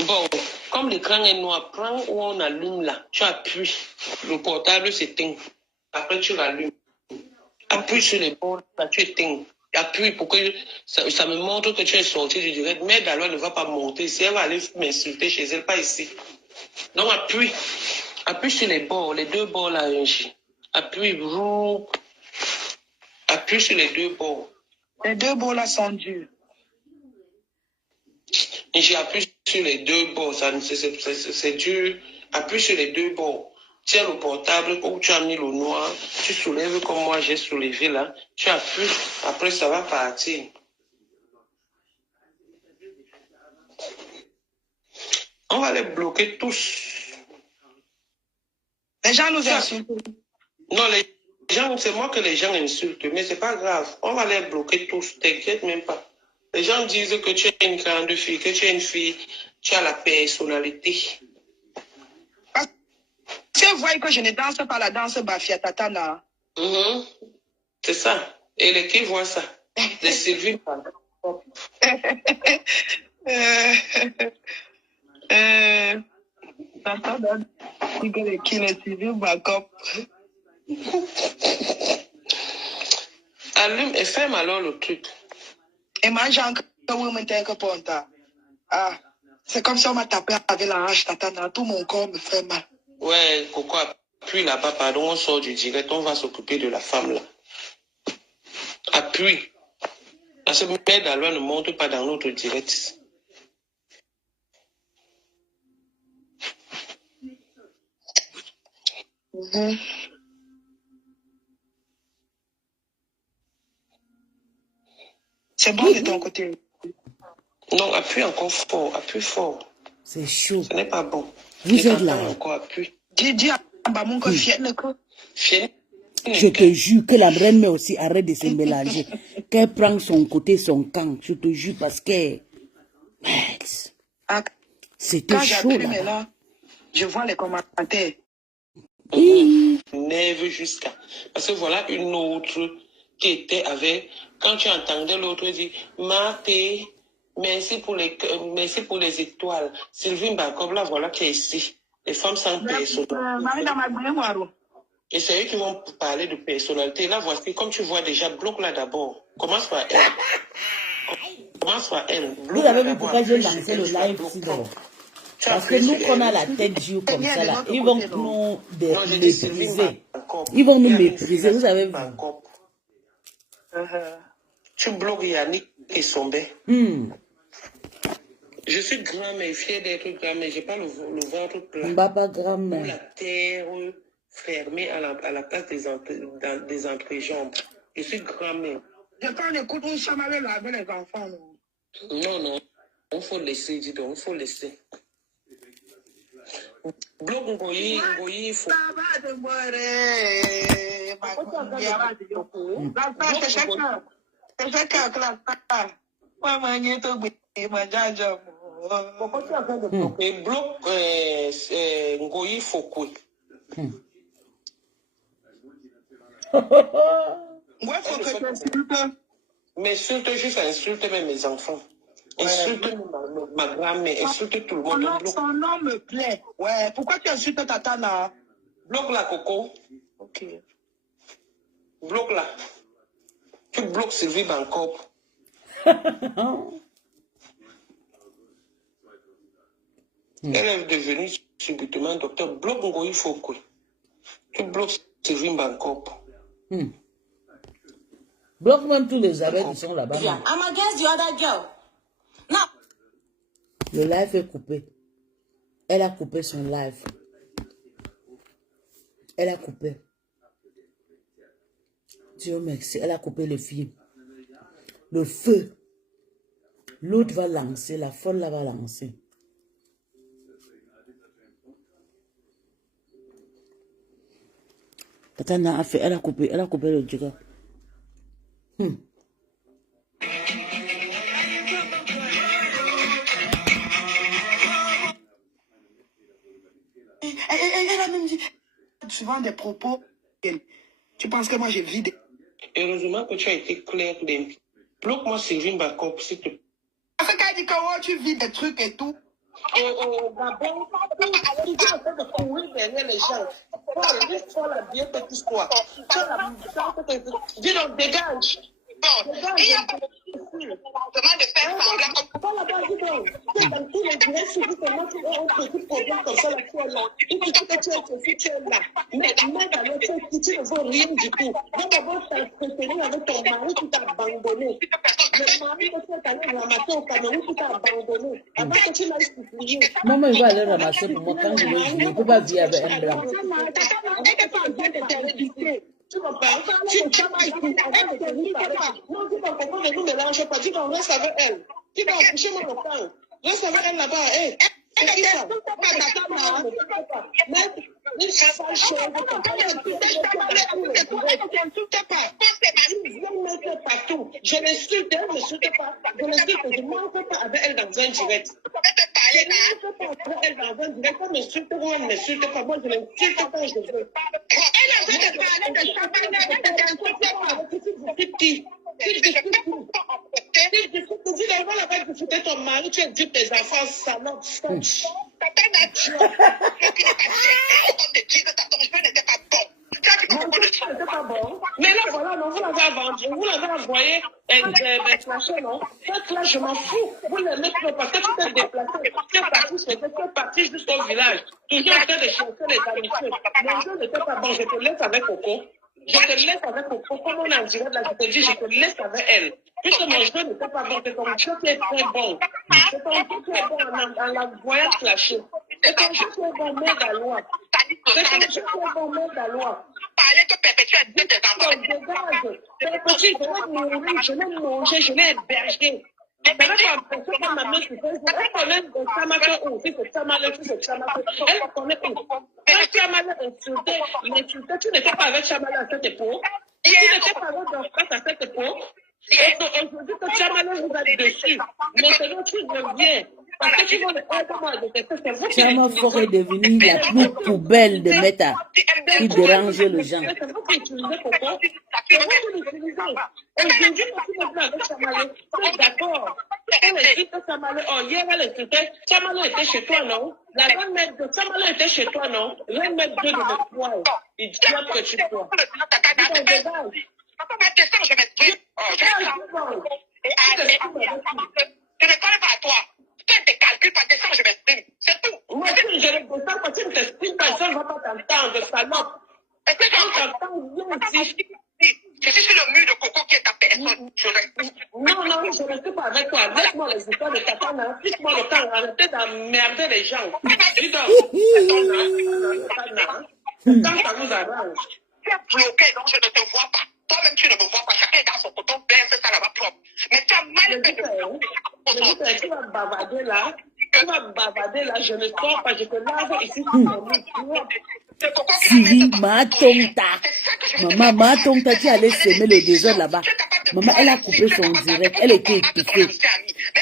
Bon, comme l'écran est noir, prends où on allume là. Tu appuies. Le portable s'éteint. Après, tu rallumes. Appuie sur les bords, là, tu éteins. Appuie pour que ça me montre que tu es sorti du direct. Mais Dalois ne va pas monter. Si elle va aller m'insulter chez elle, pas ici. Donc, appuie. Appuie sur les bords, les deux bords là, appuie. Appuie sur les deux bords. Les deux bords là sont durs. Et j'ai appuyé sur les deux bords. C'est dur. Appuie sur les deux bords. Tiens le portable où tu as mis le noir. Tu soulèves comme moi j'ai soulevé là. Tu appuies. Après ça va partir. On va les bloquer tous. Les gens nous insultent. Non, les gens, c'est moi que les gens insultent, mais c'est pas grave. On va les bloquer tous, t'inquiète même pas. Les gens disent que tu es une grande fille, que tu es une fille, tu as la personnalité. Si vous voyez que je ne danse pas la danse Bafia Tatana. C'est ça. Et les qui voient ça? Les Sylvie. Allume et ferme alors le truc. Et moi, j'ai encore un ponta. Ah, c'est comme si on m'a tapé avec la hache Tatana. Tout mon corps me fait mal. Ouais, Coco, appuie là-bas, pardon, on sort du direct, on va s'occuper de la femme là. Appuie. Parce que Père d'Alois ne monte pas dans notre direct. C'est bon de ton côté. Non, appuie encore fort, appuie fort. C'est chaud. Ce n'est pas bon. Vous êtes là. Encore appuie. Dis à Bamunko fier le coup. Je te jure que la reine aussi arrête de se mélanger. Qu'elle prend son côté, son camp. Je te jure parce que... C'était chaud là. Je vois les commentaires. Nève jusqu'à. Parce que voilà une autre qui était avec. Quand tu entendais l'autre dire, Marté, merci pour les étoiles. Sylvie Bacob, là, voilà qui est ici. Les femmes sans personnalité. Et c'est eux qui vont parler de personnalité. Là, voici, comme tu vois déjà, bloque là d'abord. Commence par elle. Commence par elle. Vous avez vu pourquoi j'ai lancé le live sinon? Parce que nous, qu'on a la tête dure comme ça, là, ils vont nous mépriser. Ils vont nous mépriser, vous avez vu? Tu bloques Yannick et Sombé. Je suis grand-mère, fière d'être grand-mère. Je n'ai pas le ventre plat. Baba grand-mère. La terre fermée à la place des entrejambes. Je suis grand-mère. Je quand on écoute, on chame avec les enfants. Non, non. Il faut laisser, dis donc, il faut laisser. Bloc Ngoyi, il faut. Et bloc Ngoyi Fokwe. Mais surtout, juste insulte même mes enfants. Insulte ma grand-mère, insulte tout le monde. Son nom me plaît. Ouais, pourquoi tu insultes Tatana? Bloque la Coco. Ok. Bloque la. Tu bloques Sylvie Bancop. Elle est devenue subitement docteur. Bloque Ngoyi Fokwe. Tu bloques Sylvie Bancop. Bloque même tous les arrêts qui sont là-bas. I'm against the other girl. No. Le live est coupé. Elle a coupé son live. Elle a coupé. Dieu merci. Elle a coupé le film. Le feu. L'autre va lancer. La folle là va lancer. Tatana a fait. Elle a coupé le direct. Elle a même dit, souvent des propos, tu penses que moi je vis des... Heureusement que tu as été clair. Bloque-moi Sylvie Bancop, s'il te plaît. Parce qu'elle dit que oh, tu vis des trucs et tout. D'abord, tu es en train de courir derrière les gens. Laisse-toi la bien petite histoire. Tu as la dis donc, dégage. Il y a pas de faire semblant. Pas là-bas, dis donc. Tu es dans tous les directs, tu dis que moi, tu as un petit problème comme ça, là, tu es là. Et tu dis que tu es là. Mais dans l'autre tu ne veux rien du tout. Va d'abord t'entretenir avec ton mari qui t'a abandonné. Le mari que tu es allé ramasser au Cameroun qui t'a abandonné. Avant que tu m'ailles supplier. Maman, il va aller ramasser pour moi quand je vais jouer. Je ne peux pas vivre avec un blanc. Tu comprends? Tu ne nous mélange pas. Tu vas rester avec elle. Tu vas accoucher mon enfant. Reste avec elle là-bas. C'est qui ça? Une sale chose. Partout. Je l'insulte, elle ne m'insulte pas. Je l'insulte, je ne monte pas avec elle dans un direct. Je ne monte pas avec elle dans un direct. Elle m'insulte ou elle ne m'insulte pas. Moi, je l'insulte quand je veux. Elle a fait de parler de champagne avec ton mari, tu éduques tes enfants, salope, salope. Mais là, voilà, non, vous l'avez vendu, vous l'avez envoyé flasher, non? Cette là, je m'en fous. Vous le mettez parce que tu t'es déplacé. Tu es parti jusqu'au village. Toujours en train de chercher les amitiés. Mon jeu n'était pas bon. Je te laisse avec Coco. Je te laisse avec Coco. Comme on est en direct, là, je te dis, je te laisse avec elle. Puisque mon jeu n'était pas bon, c'est ton jeu qui est très bon. C'est ton jeu qui est bon en la voyant flasher. C'est ton jeu qui est bon, mère d'Alois. C'est ton jeu qui est bon, mère d'Alois. Parler que perpétuer tes enfants. Je l'ai nourri, je l'ai mangé, je l'ai hébergé. Elle connaît Samake où? Si c'est Samale, si c'est Samake. Elle connaît où? Quand Samale insultait, tu n'étais pas avec Samale à cette époque. Tu n'étais pas avec Dorcas à cette époque. Et aujourd'hui que Samale vous êtes dessus. Maintenant, tu reviens. Parce que tu veux le Chama Fort est devenu la plus poubelle de Meta qui dérange les gens. C'est vous qui utilisez Coco. C'est vous qui l'utilisez. Aujourd'hui, quand tu me dis avec Samale, tu es d'accord. Elle explique que Samale, hier elle expliquait, Samale était chez toi, non? La reine mère de Samale était chez toi, non? Reine mère de l'espoir. Il dit que tu sois. Je ne connais pas toi. Tu ne te calcules pas, descends, je m'exprime. C'est tout. Moi, si je ne descends pas, tu ne t'exprimes pas, ça ne va pas t'entendre, salope. Est-ce que tu entends bien ici? Je suis sur le mur de Coco qui est ta personne. Non, je ne reste pas avec toi. Laisse-moi les histoires de Katana. Fixe-moi le temps. Arrêtez d'emmerder les gens. Dis donc, quand ça nous arrange. Tu es bloqué, donc je ne te vois pas. Toi-même, tu ne me vois pas. Chacun est dans son coton, verse ça là-bas propre. Mais tu as mal fait de tu vas bavader là. Je ne sors pas. Je te lave ici. Siri, ma tonta. Maman, ma tonta, tu allais semer le désordre là-bas. Maman, elle a coupé son direct. Elle était étouffée.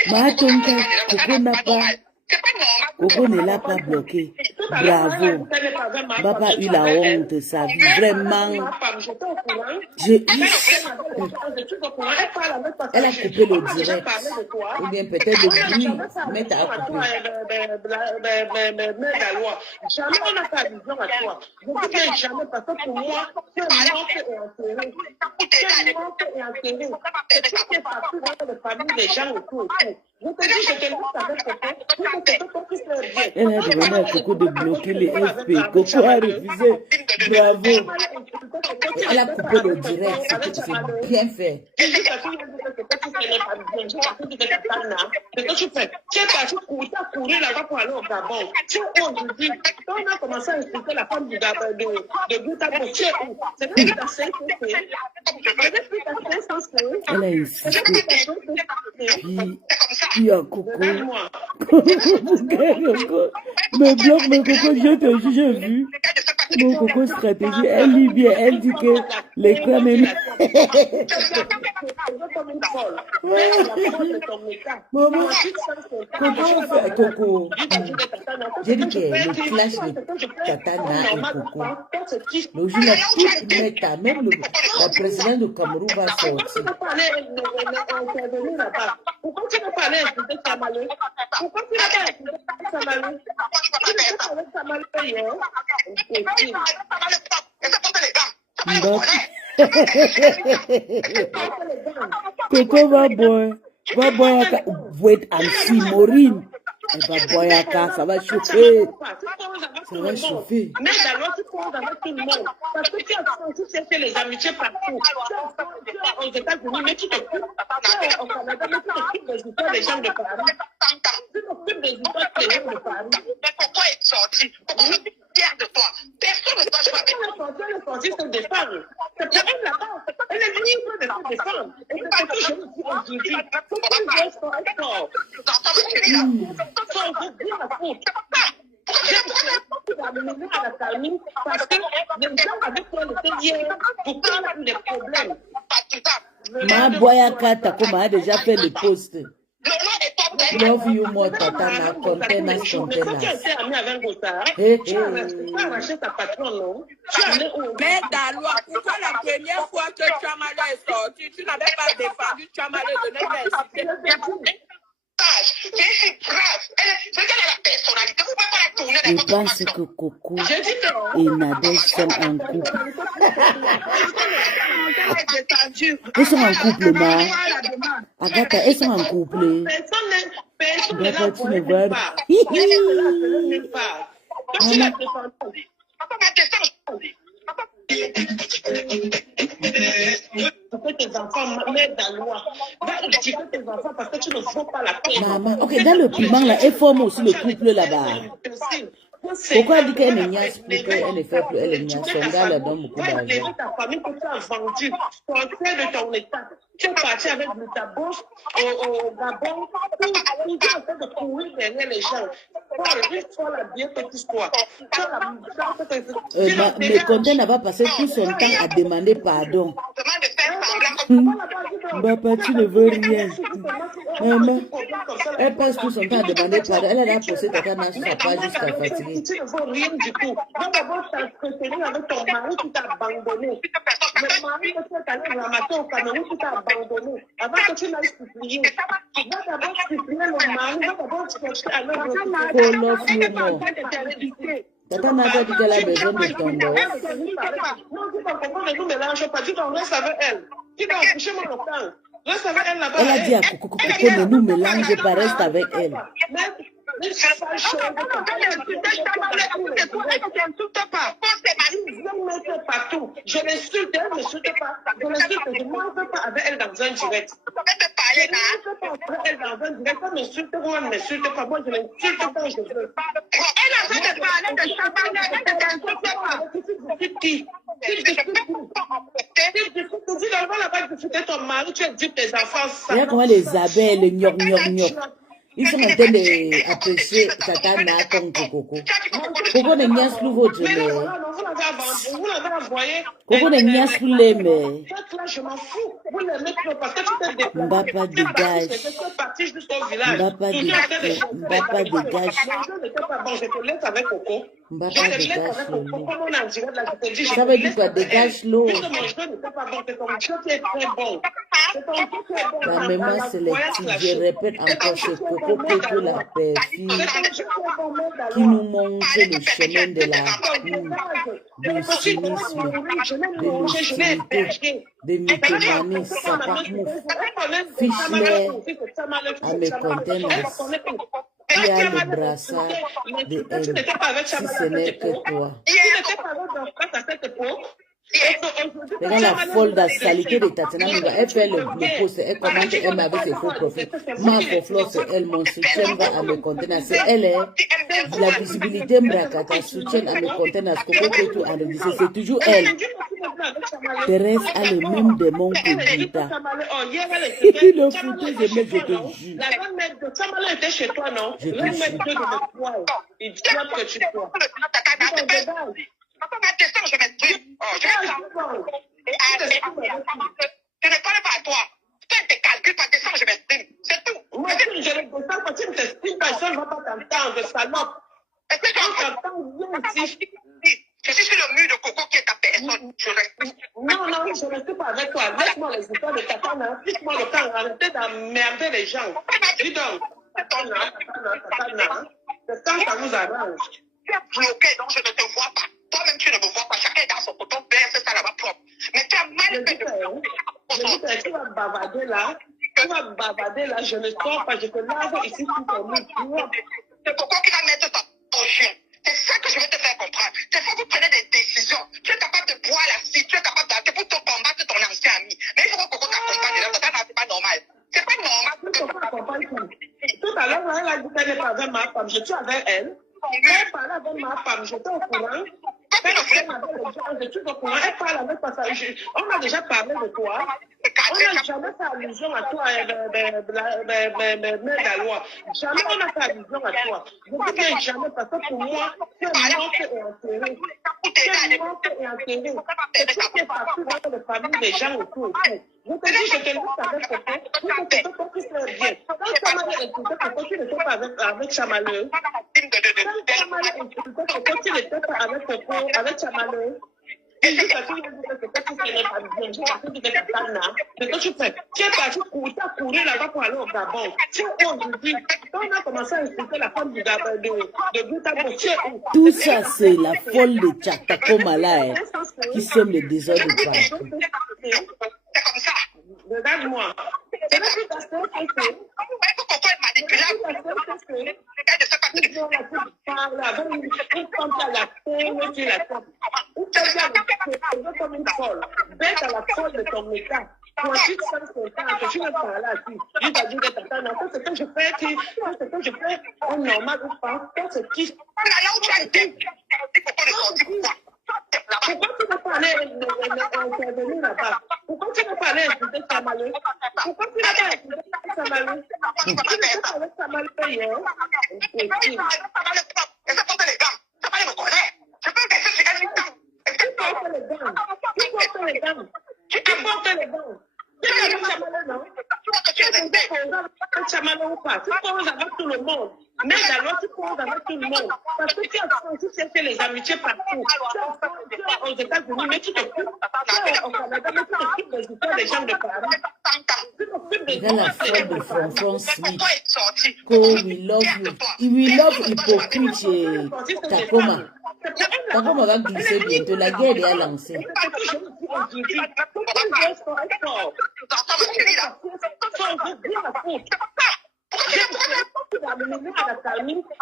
Ma tonta, Coco ne l'a pas bloqué. Bravo. Papa a eu la honte de sa vie. Vraiment. Elle a coupé le direct. Ou bien peut-être le bruit. Mais t'as coupé. Jamais on n'a pas vision à toi. Je ne dis jamais parce que pour moi, c'est mort et enterré. C'est mort et enterré. C'est tout qui est parti dans les familles des gens autour. Je te dis, je te laisse avec Coco. Elle a demandé à Coco de bloquer les FP. Coco a refusé. Bravo. Elle a coupé le direct. C'est bien fait. C'est que tu fais. Tu es parti courir là-bas pour aller au Gabon. Tu es aujourd'hui. Quand on a commencé à expliquer la femme du Gabon, de Boutabo, tu es où? C'est vrai que tu as 5 Elle a insisté. Puis à Coco. Mais bloque, mais Coco, je te jure, j'ai vu. Mon Coco stratégie, elle lit bien, elle dit que les crânes est... Maman, Coco fait Coco. J'ai dit que le clash de Katana et Coco, le jour là, toute Meta, même la présidente du Cameroun va sortir. Pourquoi tu n'as pas allé écouter Samalé? Pourquoi tu n'as pas écouté Samalé? Tu n'as pas avec Samalé hier? Coco va boire. Wait and see, Maureen. Boyaka, ça va chauffer. Ça va chauffer. Mais d'abord, tu poses avec tout le monde. Parce que tu as fait les amitiés partout. Tu es aux États-Unis, mais tu t'occupes. Tu es au Canada, mais tu t'occupes des histoires des gens de Paris. Tu t'occupes des histoires des gens de Paris. Mais pourquoi est sorti? Pourquoi je suis fière de toi? Personne ne doit jouer avec toi. Elle est sortie se défendre. C'est pour elle là-bas. Elle est libre de se défendre. Et c'est ce que je me dis aujourd'hui. Pourquoi tu veux être fort? À la famille parce que les gens avec qui elle était hier, pourquoi elle a eu des problèmes? Ma Boyaka, Takoma a déjà fait le post. Love you more, Tatana, container. Quand tu étais ami avec Gotha, tu as arraché ta patronne, non? Mais Daloa, pourquoi la première fois que Chamala est sorti, tu n'avais pas défendu Chamala de notre Je pense que Coco et Nadège sont en couple. Ils sont en couple, ma. Agatha, ils sont en couple. Personne ne l'a tu ne vois pas. Tes enfants mettent dans la loi. Va éduquer tes enfants parce que tu ne vaux pas la peine. Maman, ok, dans le piment là, elle forme aussi le couple là-bas. Pourquoi elle dit qu'elle ne niaise plus, qu'elle ne fait plus, elle ne niaise? Son gars leur donne beaucoup d'argent. Ta famille que tu as vendu, sortir de ton état. Tu es parti avec ta bouche au Gabon pour en train de courir derrière les gens. Toi, la bien petite histoire. Mais Conté n'a pas passé tout son temps à demander pardon. Papa, tu ne veux rien. Maman, elle passe tout son temps à demander pardon. Elle a posé ta canne sur sa page jusqu'à fatiguer. Tu ne veux rien du tout. Va d'abord t'entretenir avec ton mari qui t'a abandonné. Le mari que tu es allé ramasser au Cameroun qui t'a abandonné. Avant que tu n'ailles supplier. Va d'abord supplier le mari. Va d'abord chercher à l'autre. Tata n'a pas dit qu'elle a besoin de ton dos. Non, tu ne comprends pas, ne nous mélange pas. Tu dois rester avec elle. Tu dois coucher mon temps. Reste avec elle là-bas. Elle a dit à Coco, ne nous mélange pas, reste avec elle. Partout. Je l'insulte, elle ne m'insulte pas. Je l'insulte, je ne m'en veux pas avec elle dans un direct. Je ne pas avec elle dans un direct. Elle m'insulte, moi, elle ne m'insulte pas. Moi, je l'insulte quand je veux. Elle a fait de parler de Chamala, elle ne t'insulte pas. Qui? Tu dois là-bas discuter ton mari, tu as dit tes enfants. Regarde comment les abeilles, les gnoc. Ils sont en train d'apprécier Tatana contre Coco. Coco ne niaise plus votre mère. Coco ne niaise plus les mères. Mbapa dégage. Mbapa dégage. Mbapa dégage. Ça veut dire quoi? Dégage l'eau. La mémoire sélective, je répète encore, c'est Coco Pétou la perfide qui nous montre le chemin de la du cynisme, de l'hostilité, de mythomanie, sapamouf, Fischler à mes conteneurs. Qui a le brassard de elle, si ce n'est que toi. Regarde la folle de salité de Tatiana, elle fait le post, elle commente, elle m'avait ses faux profils. Ma faux c'est elle, mon soutien va à mes conteneurs. C'est elle, la visibilité m'rakata, soutien à mes conteneurs, tout enregistré, c'est toujours elle. Thérèse a le même démon que Gita. Il a foutu, je te jure. La grand-mère de Samala était chez toi, non? Je te Le jure. maître de l'étoile. Il dit que tu crois. Je m'exprime. Je ne parle pas à toi. Toi, tu calcules pas, descends, je m'exprime. C'est tout. Moi, si je ne descends pas, tu ne t'exprimes pas, personne ne va pas t'entendre, salope. Est-ce que tu entends ici? Je suis sur le mur de Coco qui est ta personne. Je respecte. Non, je ne suis pas avec toi. Laisse-moi les histoires de Tatana. Laisse-moi le temps. Arrêtez d'emmerder les gens. Dis donc. Tatana. C'est quand ça vous arrange. Tu es bloqué, donc je ne te vois pas. Toi-même, tu ne me vois pas. Chacun est dans son coton, verse ça là-bas propre. Mais tu as mal fait de... Tu vas bavarder là. Je ne sors pas. Je te lave ici sur ton lit. C'est Coco qui va mettre ça au chien. C'est ça que je veux te faire comprendre. C'est ça que vous prenez des décisions. Tu es capable de boire la cire, tu es capable d'arrêter pour te combattre ton ancien ami. Mais il faut que Coco t'accompagne là, ça c'est pas normal. C'est pas normal. Tout à l'heure, elle a dit qu'elle n'est pas avec ma femme. Je suis avec elle. Elle parlait avec ma femme. J'étais au courant. Elle parle avec ta famille. On a déjà parlé de toi. On n'a jamais fait allusion à toi, mère Galois. Jamais on a fait allusion à toi. Je dis bien jamais, parce que pour moi, c'est mort et enterré. C'est mort et enterré. C'est tout qui est parti dans les familles des gens autour. Je te dis, je te laisse avec Coco. Je te dis, Coco, tu sais bien. Quand Chamaleux écoutait Coco, tu n'étais pas avec Chamaleux. Quand Chamaleux écoutait Coco, tu n'étais pas avec Coco, avec Chamaleux. Et juste parce que tu n'es pas bien, tu es parti courir là-bas pour aller au Gabon. Tu es aujourd'hui, quand on a commencé à écouter la femme du Gabon, de Boutabo, tu es où? Tout ça, c'est la folle de Tchaktakoma là, qui sème le désordre de partout. C'est comme ça. Regarde-moi. C'est là que tu as fait. Coco est manipulable. Ils ont la petite parle avec une femme à la peine sur la table. Ou quelqu'un comme une folle. Bête à la folle de ton état. Toi, tu te sens content, que tu ne parles là, tu vas dire que t'attends, non, ce que je fais, ce que je fais, est normal ou pas, c'est qui. Pourquoi tu n'as pas allé intervenir là-bas? Pourquoi tu n'as pas allé écouter Chamaleux? Pourquoi tu n'as pas écouté Chamaleux? Tu n'étais pas avec Chamaleux hier? Chamaleux ou pas? Tu poses avec tout le monde. Mais alors, tu poses avec tout le monde. Parce que tu as senti chercher les amitiés partout. Tu es aux États-Unis, mais tu t'occupes. Tu es au Canada, mais tu t'occupes des histoires des gens de Paris. Tu t'occupes des Regarde la folle de François Smith. We love you. We love hypocrite Takoma. Takoma va glisser bientôt. La guerre est lancée.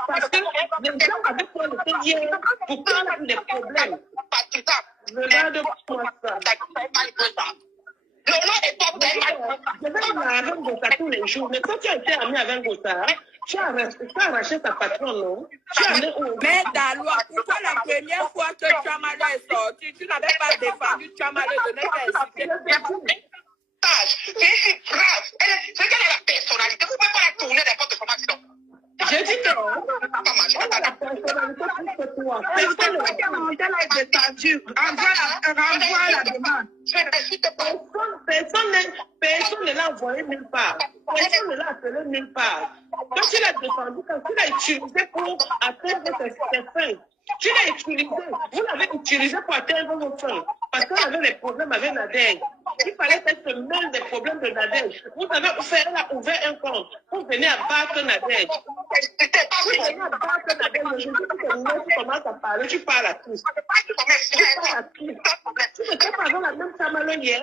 Parce que les gens avec toi étaient hier pour parler des problèmes. Regarde-moi ça. Je vais dire à Alain Gossa tous les jours. Mais quand tu as été ami avec Gossa, tu as arraché ta patronne, non? Tu as allé au... Mais Dalois, pourquoi la première fois que Chamaleux est sorti, tu n'avais pas défendu Chamaleux de n'être C'est grave. C'est qu'elle a la personnalité. Vous ne pouvez pas la tourner n'importe comment sinon. J'ai dit que on a la personnalité plus que toi. Personne ne l'a défendu. Renvoie la demande. Personne ne l'a envoyé nulle part. Personne ne l'a appelé nulle part. Quand tu l'as défendu, quand tu l'as utilisé pour atteindre tes fins, tu l'as utilisé. Vous l'avez utilisé pour atteindre vos fins. Parce qu'on avait des problèmes avec Nadège. Il fallait qu'elle se mêle des problèmes de Nadège. Vous avez elle a ouvert un compte pour venir abattre Nadège. Vous venez abattre Nadège. Aujourd'hui, tu commences à parler, tu parles à tous. Tu n'étais pas avec la même Chamaleux hier.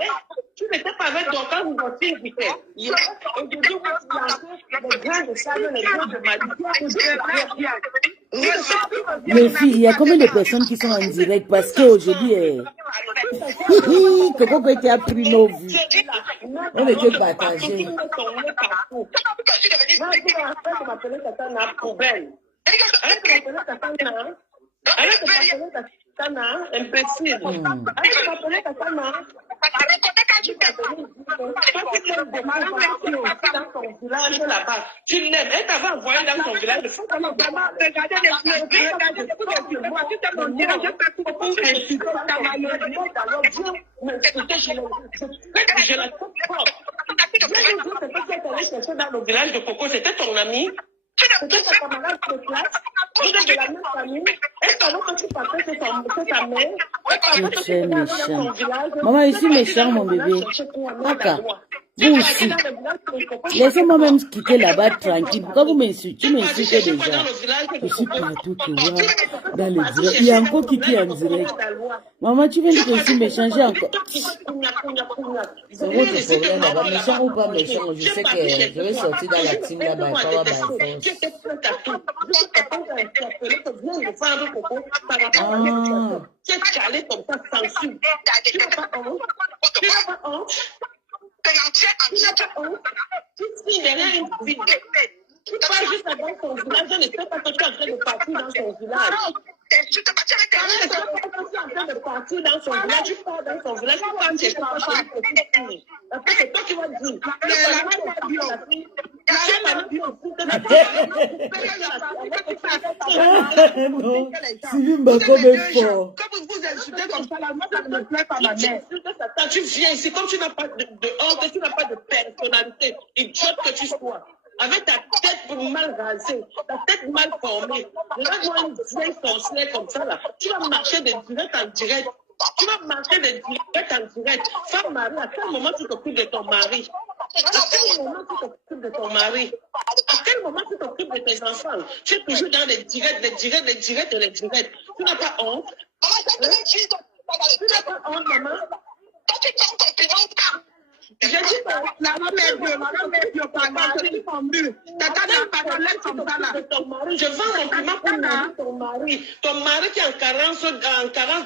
Tu n'étais pas avec Dorcas ou Dorcas hier. Aujourd'hui, vous lancez les grains de sable, les grains de Mali. Les filles, il y a combien de personnes qui sont en direct parce qu'aujourd'hui, Coco qui a pris nos vues. On était partagés. Imbécile. Dans son village là-bas, tu l'aimes, elle t'avait envoyé dans son village. Dans le village de Coco, c'était ton ami. C'était ta camarade de classe. Vous êtes de la même famille. Elle savait que tu partais chez ta mère. Tu es méchant. Maman, je suis méchant, mon bébé. Papa, Vous aussi. Laissez-moi même quitter là-bas tranquille. Pourquoi vous m'insultez? Tu m'insultes déjà. Je suis partout, tu vois. Dans les directs. Il y a encore qui est en direct. Maman, tu viens de aussi m'échanger encore. C'est votre problème là-bas. Méchant ou pas méchant, je sais que je vais sortir dans la team là-bas. Pas by force. Tu es calé comme ça, censure. Tu n'as pas honte. Tu n'as pas honte. Tu n'as pas honte. Tu signes derrière une vie. Tu pars juste dans ton village. Je ne sais pas que tu es en train de partir dans ton village. Tu te bats avec tes gens. Tu es en train de partir dans son village. Tu pars dans son village. Tu pars chez toi. Après, c'est toi qui vas dire. Non, Sylvie Mbako est fort. Comme vous insultez comme ça, là, moi, ça ne me plaît pas, ma mère. Tu viens ici, comme tu n'as pas de honte, tu n'as pas de personnalité, idiote que tu sois, avec ta tête mal rasée, ta tête mal formée, là, moi, une vieille sorcière comme ça, là, tu vas marcher de direct en direct. Tu vas marcher de direct en direct. Femme mari, à quel moment tu t'occupes de ton mari? À quel moment tu t'occupes de ton mari? À quel moment tu t'occupes de tes enfants? Tu es toujours dans les directs. Tu n'as pas honte? Tu n'as pas honte, maman? Je dis que la mère Dieu, pardon, je suis tombée. Tata n'a pas de l'aide comme ça là. Je vends mon piment pour nourrir ton mari. Ton mari qui est en carence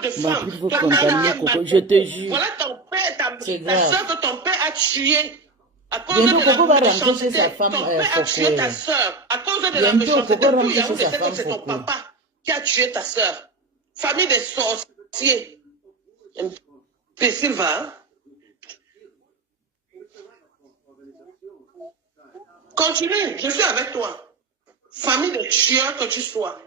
de femme. Ton mari je te jure. Voilà ton père, ta soeur que ton père a tué. À cause Bientôt, de Coco va la rentrer chez sa méchanceté, femme. ton père a tué ta soeur. À cause de la Bientôt, méchanceté, Coco rentre chez sa c'est femme. ton papa qui a tué ta soeur. Famille des sorciers. Imbécile, va. Hein? Continue, je suis avec toi. Famille de tueurs que tu sois.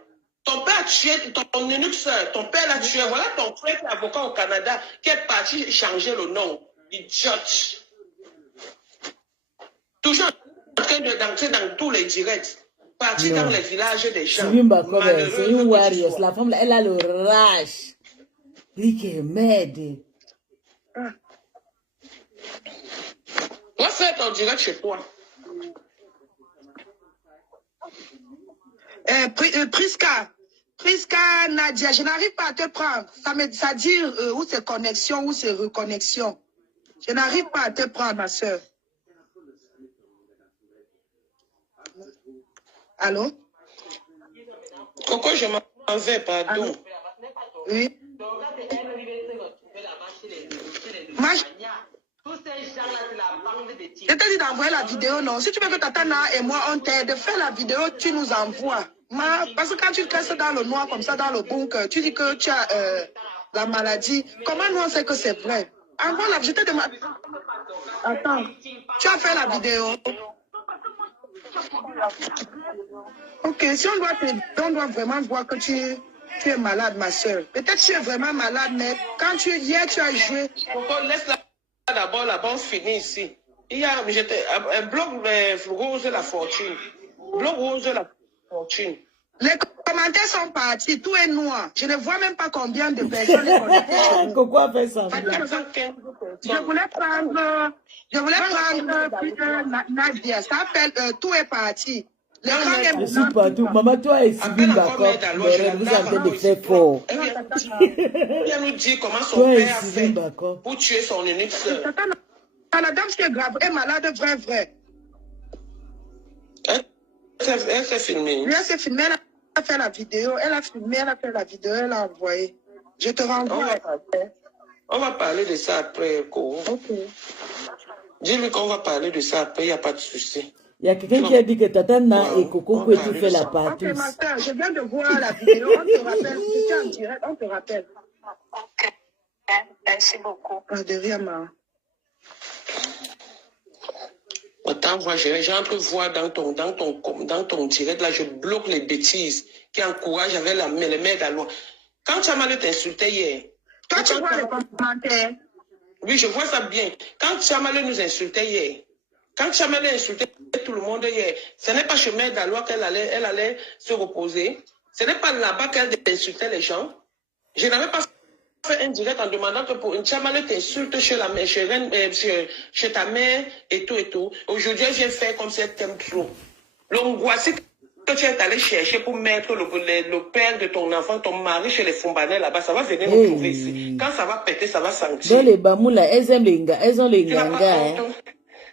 Ton père a tué ton unique soeur. Ton père l'a tué. Voilà ton frère qui est avocat au Canada, qui est parti changer le nom. Idiote. Toujours en train d'entrer dans tous les directs. Partir dans les villages des gens. C'est une warrior. La femme, elle a le rage. Lui qui est merde. Va faire ton direct chez toi. Priska, Nadia, je n'arrive pas à te prendre. Ça dit où c'est connexion, où c'est reconnexion. Je n'arrive pas à te prendre, ma soeur. Allô? Coco, je m'en vais, pardon. Allô? Oui. Moi, je t'ai dit d'envoyer la vidéo, non? Si tu veux que Tatana et moi, on t'aide, fais la vidéo, tu nous envoies. Parce que quand tu te restes dans le noir, comme ça, dans le bunker, tu dis que tu as la maladie. Comment nous, on sait que c'est vrai? Envoie la vidéo. Attends, tu as fait la vidéo. Ok, si on doit t'aider, on doit vraiment voir que tu es malade, ma soeur. Peut-être que tu es vraiment malade, mais quand tu viens, tu as joué. Coco, laisse-la d'abord, la bonne finir ici. Il y a un blog rose de la fortune. Blog rose de la fortune. Les commentaires sont partis, tout est noir. Je ne vois même pas combien de personnes sont connectées. Coco a fait ça. Je voulais prendre plus de Nadia. Ça appelle tout est parti. Je suis partout. Maman, toi et Sylvie Mbako, vous êtes en train de faire fort. Elle nous dit comment son Toi et père a Sylvie fait Mbako. pour tuer son unique soeur. La dame qui est grave, est malade, vrai. Elle s'est filmée. Elle s'est filmée, elle a fait la vidéo, elle a filmé, elle a fait la vidéo, elle a envoyé. Je te renvoie. On va parler de ça après, Coco. Ok. Dis-lui qu'on va parler de ça après, il n'y a pas de souci. Il y a quelqu'un qui a dit que Tatana et Coco peuvent tout faire la partie. Ok, ma soeur, je viens de voir la vidéo, on te rappelle, tu es en direct, on te rappelle. Ok, merci beaucoup. De rien, ma. Attends, j'entre voir dans ton direct, là, je bloque les bêtises qui encouragent avec les mères d'Alois. Quand Chamale t'insultait hier. Toi, tu vois les commentaires. Oui, je vois ça bien. Quand Chamale nous insultait hier, quand Chamale insultait tout le monde hier, ce n'est pas chez Mère d'Alois qu'elle allait se reposer. Ce n'est pas là-bas qu'elle insultait les gens. Je n'avais pas fait un direct en demandant que pour une chamale t'insulte chez la mère, chez ta mère et tout. Aujourd'hui, j'ai fait comme si elle t'aime trop. L'angoisse que tu es allé chercher pour mettre le père de ton enfant, ton mari chez les Fumbanais là-bas, ça va venir nous trouver ici. Quand ça va péter, ça va sentir. Dans les Bamoula, elles ont les ganga.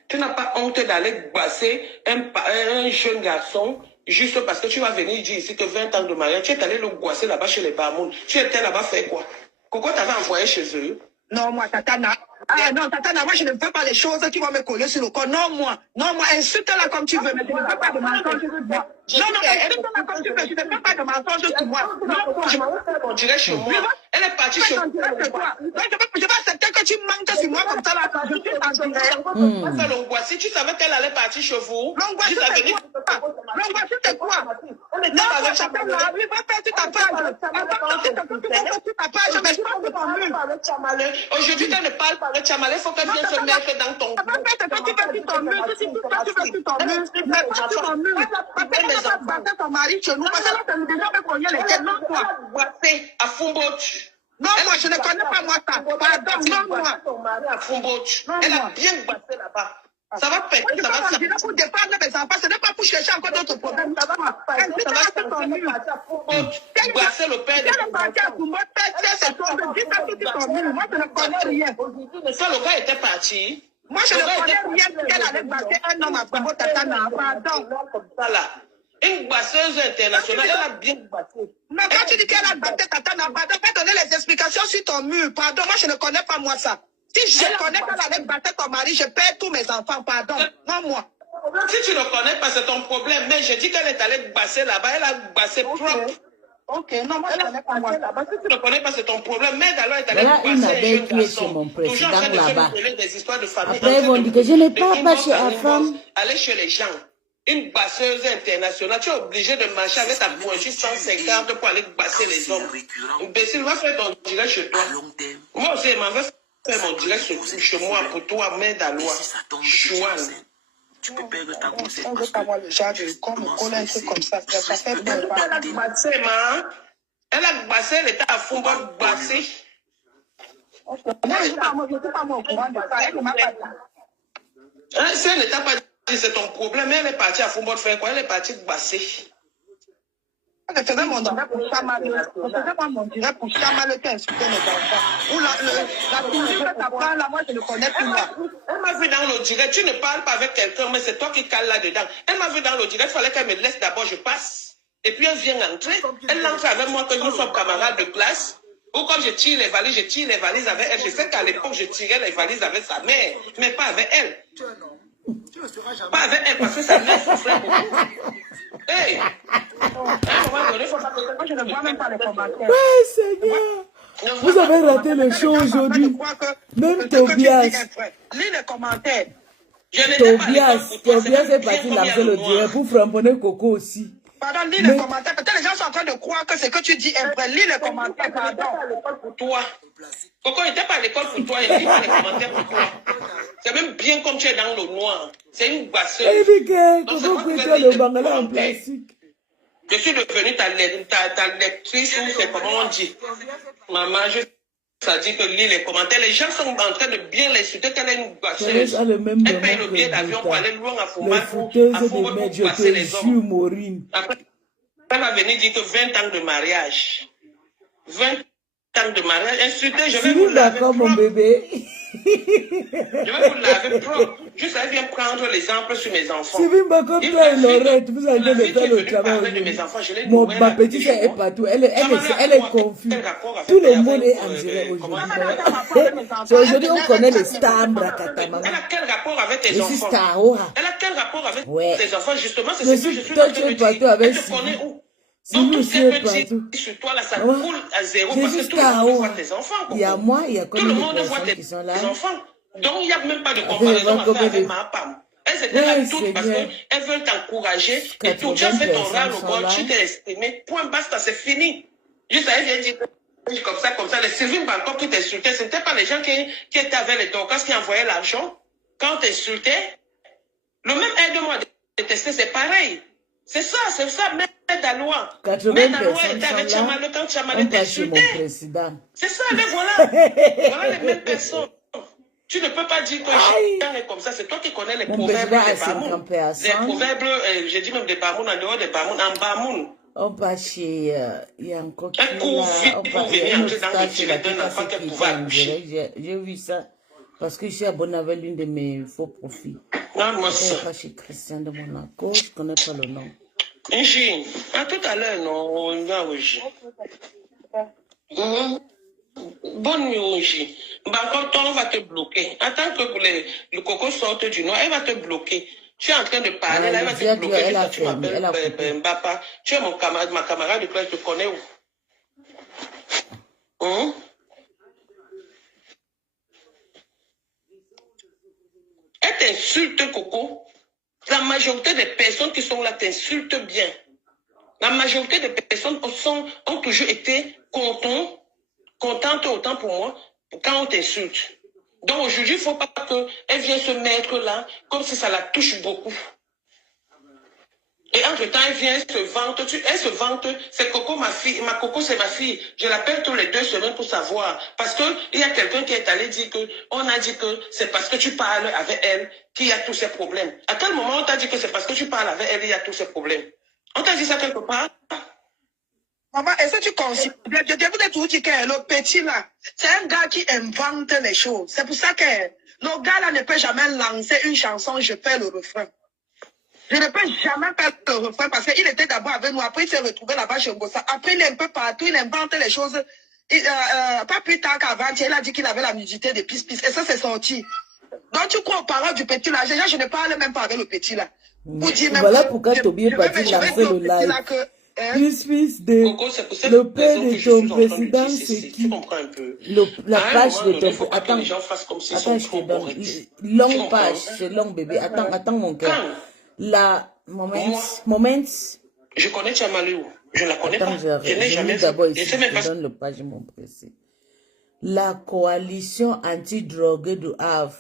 Tu n'as pas honte d'aller basser un jeune garçon juste parce que tu vas venir dire ici que 20 ans de mariage, tu es allé le goisser là-bas chez les Bamoul. Tu étais là-bas faire quoi? Coco t'avait envoyé chez eux? Non, moi, Tatana. Ah non, Tatana, moi, je ne veux pas les choses qui vont me coller sur le corps. Non, moi, insulte-la comme tu veux, mais tu ne veux pas de mensonge sur moi. Non, insulte-la comme tu veux, tu ne veux pas de mensonge sur moi. Non, moi, je m'en vais on dirait chez moi. Elle est partie chez moi. Je vais accepter que tu manques sur moi comme ça, là. Je suis en direct. L'angoisse, si tu savais qu'elle allait partir chez vous, l'angoisse, c'est quoi? Non, Tatana, lui, va faire tout ta page. Je m'exprime de ton mur. Aujourd'hui, tu ne parles pas de Tchamalé, il faut qu'elle vienne se mettre dans ton mur. Tu veux ton mur. Mais pas ton mur. Parce que tu vas battre ton mari chez nous. Parce que là, tu nous déjà fait cogner les têtes. Non, toi. À Fumboch. Non, moi, je ne connais pas moi ça. Pardon, non, moi. À Fumboch. Elle a bien bassé là-bas. Ça va péter, ça va sortir. Pour défendre mes enfants, ce n'est pas pour chercher encore d'autres problèmes. Ça va sortir ton mur. Basser le père de ton enfant. C'est ton mur. Dis ça tout ton mur. Moi, je ne connais rien. Ça, le gars était parti. Moi, je ne connais rien qu'elle allait battre un homme à Kumbo Tatana. Pardon. Une basseuse internationale, elle a bien battu. Mais quand tu dis qu'elle a battu Tatana, pardon, pas donner les explications sur ton mur. Pardon, moi, je ne connais pas moi ça. Si je connais qu'elle allait battre ton mari, je perds tous mes enfants, pardon. Non, moi. Si tu ne connais pas, c'est ton problème. Mais je dis qu'elle est allée basser là-bas, elle a bassé propre. Ok, non, moi, je ne connais pas moi. Si tu ne connais pas, c'est ton problème. Mais alors, elle est allée basser un jeune garçon. Toujours en train de se mêler des histoires de famille. Après, ils vont dire que je n'ai pas chez la femme. Aller chez les gens. Une basseuse internationale, tu es obligé de marcher avec ta pointure 150 pour aller basser les hommes. Imbécile, va faire ton direct chez toi. Moi aussi, je m'en vais faire mon direct chez moi pour toi, mais d'Alois. Chouane. Tu peux perdre ta grossesse. On veut pas voir le genre de con, me coller un truc comme ça. Ça fait peur. Elle a bassé, man. Elle a bassé, elle était à fond, elle a bassé. Moi, je ne suis pas au courant de ça. Elle ne m'a pas dit. Si elle ne t'a pas dit, c'est ton problème. Mais elle est partie à Fumbo faire quoi? Elle est partie basser. Je faisais mon direct pour Chamale qui insultait mes enfants. Ou la culture que tu apprends là, moi je ne connais plus là. Elle m'a vu dans le direct, tu ne parles pas avec quelqu'un, mais c'est toi qui cales là-dedans. Elle m'a vu dans le direct, il fallait qu'elle me laisse d'abord, je passe. Et puis elle vient entrer. Elle entre avec moi que nous sommes camarades de classe. Ou comme je tire les valises avec elle. Je sais qu'à l'époque, je tirais les valises avec sa mère, mais pas avec elle. Pas avec elle, parce que sa mère souffrait beaucoup. Hey! Je ne vois même pas les commentaires. Ouais, Seigneur! Vous avez raté le show aujourd'hui. Même Tobias. Lis les commentaires. Tobias est parti lancer le direct pour framponner Coco aussi. Pardon, lis les commentaires. Peut-être les gens sont en train de croire que ce que tu dis est vrai. Lis les commentaires, pardon. Pour toi. Coco n'était pas à l'école pour toi, il lit pas les commentaires pour toi. C'est même bien comme tu es dans le noir. C'est une basseuse. Coco prêtait le bangala en plastique. Je suis devenue ta lectrice, ou c'est comment on dit. Maman, ça dit que lis les commentaires. Les gens sont en train de bien l'insulter qu'elle est une basseuse. Elle paye le billet d'avion pour aller loin à Fumba pour passer les hommes. Après, elle va venir dire que 20 ans de mariage. 20 ans de mariage. Insulter, je vais vous laver propre. Mon bébé. Je vais vous laver propre. Juste, elle vient prendre l'exemple sur mes enfants. Sivimba comme toi et Laurette, vous allez de faire le travail. Ma petite est partout. Elle est confuse. Tout le monde est en direct aujourd'hui. Aujourd'hui, on connaît les stars Brakata, maman. Elle a quel rapport avec tes enfants? Elle a quel rapport avec tes enfants? Justement, c'est ce que je suis en train de dire. Elle te connaît où? Donc, tout ce qu'elle peut dire sur toi, là, ça coule à zéro parce que tout le monde voit tes enfants. Il y a moi, il y a tout le monde voit tes enfants. Donc, il n'y a même pas de comparaison à faire avec ma femme. Elles étaient là toutes parce qu'elles veulent t'encourager et tout. Tu as fait ton rang au bord, tu t'es estimé. Point basta, c'est fini. Juste à elle vient dire comme ça. Les Sylvain Bangkok qui t'insultaient, ce n'étaient pas les gens qui étaient avec les Dorcas qui envoyaient l'argent. Quand t'insultais, le même aide-moi de détester, c'est pareil. C'est ça, même Daloa. 80 Mais Daloa personnes était avec sont là. Tchamalé quand Tchamalé On passe chez mon t'insultait. président. C'est ça, mais voilà. Voilà les mêmes personnes. Tu ne peux pas dire que Jean est comme ça. C'est toi qui connais les Mon proverbes président des a 50 Bamoun. Les personnes. proverbes, j'ai dit même des Bamoun, en dehors des Bamoun, en Bamoun. On passe chez... il y a encore qui Un est cours là. vite On pour passe, il y a venir une entrer autre dans star le chez la direct d'un enfant Tita qu'elle qui pouvait est en accoucher. direct. J'ai vu ça. Parce que je suis abonné avec l'une de mes faux profils. Non, moi, Je ça. ne pas chez Christian de Monaco. Je ne connais pas le nom. Inchi, à tout à l'heure, non, non, oui. Bonne nuit, Inchi. Bah, quand on va te bloquer, attends que le coco sorte du noir, elle va te bloquer. Tu es en train de parler, Ah, là, elle va Lydia, te bloquer. elle a Tu fermé, elle a coupé. m'appelles Mbapa. Tu es mon camarade, ma camarade de classe, je te connais où? Elle t'insulte, Coco. La majorité des personnes qui sont là t'insultent bien. La majorité des personnes ont toujours été contentes autant pour moi quand on t'insulte. Donc aujourd'hui, il ne faut pas qu'elle vienne se mettre là comme si ça la touche beaucoup. Et entre-temps, elle vient, elle se vante, c'est Coco, ma fille, ma Coco, c'est ma fille. Je l'appelle tous les 2 semaines pour savoir. Parce qu'il y a quelqu'un qui est allé dire on a dit que c'est parce que tu parles avec elle qu'il y a tous ces problèmes. À quel moment on t'a dit que c'est parce que tu parles avec elle qu'il y a tous ces problèmes? On t'a dit ça quelque part? Maman, est-ce que tu considères, je vous ai tout dit que le petit là, c'est un gars qui invente les choses. C'est pour ça que le gars là ne peut jamais lancer une chanson, je fais le refrain. Je ne peux jamais faire le refrain parce qu'il était d'abord avec nous. Après, il s'est retrouvé là-bas chez Ngossa. Après, il est un peu partout. Il invente les choses. Pas plus tard qu'avant, il a dit qu'il avait la musicité de Pis Pis. Et ça, c'est sorti. Donc, tu crois aux paroles du petit là. Déjà, je ne parle même pas avec le petit là. Pour dire même Voilà que pourquoi Toby est parti lancer le live. Pis Pis de Coco, c'est pour cette le père raison que de je ton suis en train de président, dire c'est ceci. qui? Tu comprends un peu? La À un page moment de donné, il ton faut pas que attends, les gens fassent comme s'ils attends, sont je te trop donne corrects. longue page, c'est long bébé. Attends mon cœur. Quand La moment. je connais Tchamalou, je ne la connais Attends, pas. Je n'ai jamais vu. d'abord Je ici, sais même je pas. te donne le page mon précis. La coalition anti-drogue du Havre.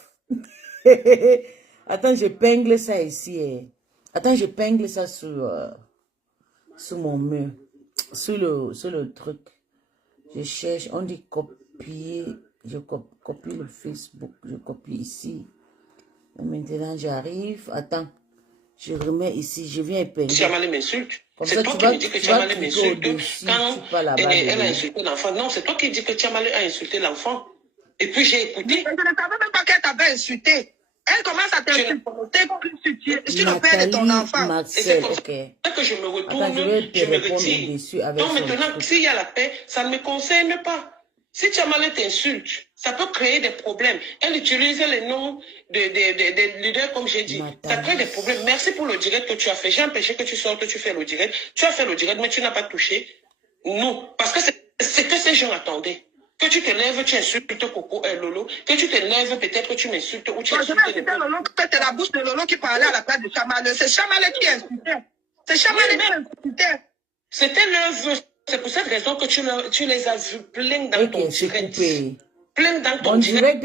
Attends, je peigle ça ici. Attends, je peigle ça sur mon mur. Sur le truc. Je cherche, on dit copier. Je copie le Facebook. Je copie ici. Et maintenant, j'arrive. Attends. Je remets ici. Je viens épingler. Tchamalé m'insulte. C'est toi qui me dis que Tchamalé m'insulte quand elle a insulté l'enfant. Non, c'est toi qui dis que Tchamalé a insulté l'enfant. Et puis j'ai écouté. Je ne savais même pas qu'elle t'avait insulté. Elle commence à t'insulter sur le père de ton enfant. C'est comme ça que je me retourne, attends, je me retire. Donc maintenant, s'il y a la paix, ça ne me concerne pas. Si Tchamalé t'insulte, ça peut créer des problèmes. Elle utilise les noms des leaders, comme j'ai dit. Ça crée des problèmes. Merci pour le direct que tu as fait. J'ai empêché que tu sortes, tu fais le direct. Tu as fait le direct, mais tu n'as pas touché. Non. Parce que c'est que ces gens attendaient. Que tu te lèves, tu insultes Coco et Lolo. Que tu te lèves, peut-être que tu m'insultes ou tu insultes. Je vais insulter Lolo, c'est la bouche de Lolo qui parlait à la place de Tchamalé. C'est Tchamalé qui insultait. C'est Tchamalé qui insultait. C'était l'œuvre. C'est pour cette raison que tu les as vus pleins dans ton direct. Plein dans ton direct.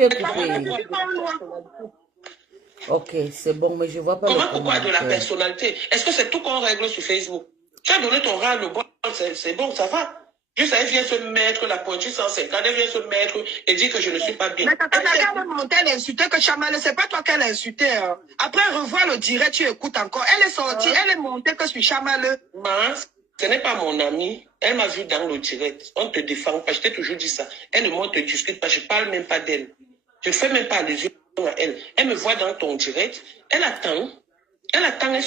Ok, c'est bon, mais je vois pas. Comment pourquoi de la personnalité? Est-ce que c'est tout qu'on règle sur Facebook? Tu as donné ton rang, le bon, c'est bon, ça va. Juste, elle vient se mettre la pointure 150, elle vient se mettre et dit que je ne suis pas bien. Mais t'as regardé monter, elle insultait que Tchamalé, c'est pas toi qu'elle a insulté. Hein. Après, revois le direct, tu écoutes encore. Elle est sortie, elle est montée que sur Tchamalé. Ce n'est pas mon amie. Elle m'a vu dans le direct. On ne te défend pas. Je t'ai toujours dit ça. Elle ne me discute pas. Je ne parle même pas d'elle. Je ne fais même pas allusion à elle. Elle me voit dans ton direct. Elle attend. Elle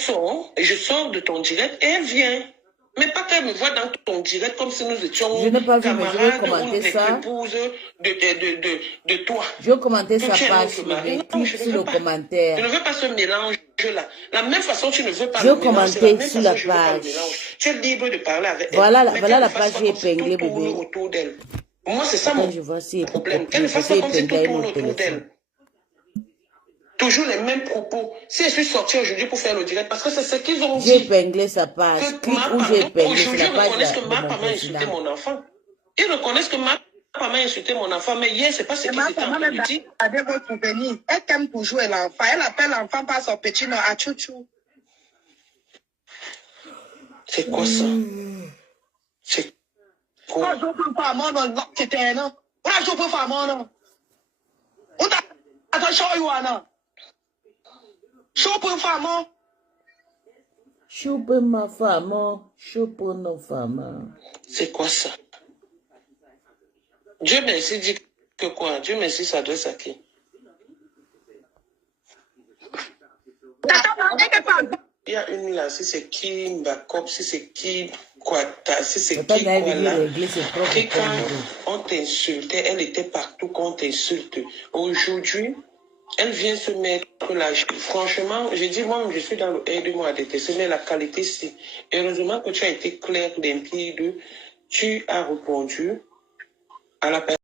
sort. Et je sors de ton direct et elle vient. Mais pas qu'elle me voit dans ton direct comme si nous étions camarades ou des épouses de toi. Je vais commenter sa page. Non, je ne veux pas. Commentaire. Je ne veux pas ce mélange-là. La même façon, tu ne veux pas je le mélange. commenter sur la page. Tu es libre de parler avec elle. Voilà la page épinglée, bébé. Autour d'elle. Moi, c'est ça mon problème. Qu'elle ne fasse pas comme si tout tourne autour d'elle. Toujours les mêmes propos. Si je suis sortie aujourd'hui pour faire le direct, parce que c'est ce qu'ils ont dit. J'ai épinglé sa page. Aujourd'hui, ils reconnaissent que ma maman a insulté mon enfant. Ils reconnaissent que ma maman a insulté mon enfant, mais hier, c'est pas ce qu'ils étaient en train de dire. Avec votre souvenir, elle aime toujours l'enfant. Elle appelle l'enfant par son petit nom, à Chouchou. C'est quoi ça? C'est quoi? On a joué pour faire mon nom, c'était non. On a joué pour faire mon nom. On a show you Anna. Show pour faire mon. Choupe ma femme, choupe nos femmes. C'est quoi ça? Dieu merci dit que quoi? Dieu merci s'adresse à qui? Il y a une là, si c'est qui Mbakop, si c'est qui Kwata, si c'est qui Kwala. Et quand on t'insultait, elle était partout quand on t'insulte. Aujourd'hui, elle vient se mettre là. Franchement, j'ai dit, moi, je suis dans le aide-moi à détester, mais la qualité, si. Heureusement que tu as été clair, limpide, tu as répondu à la personne.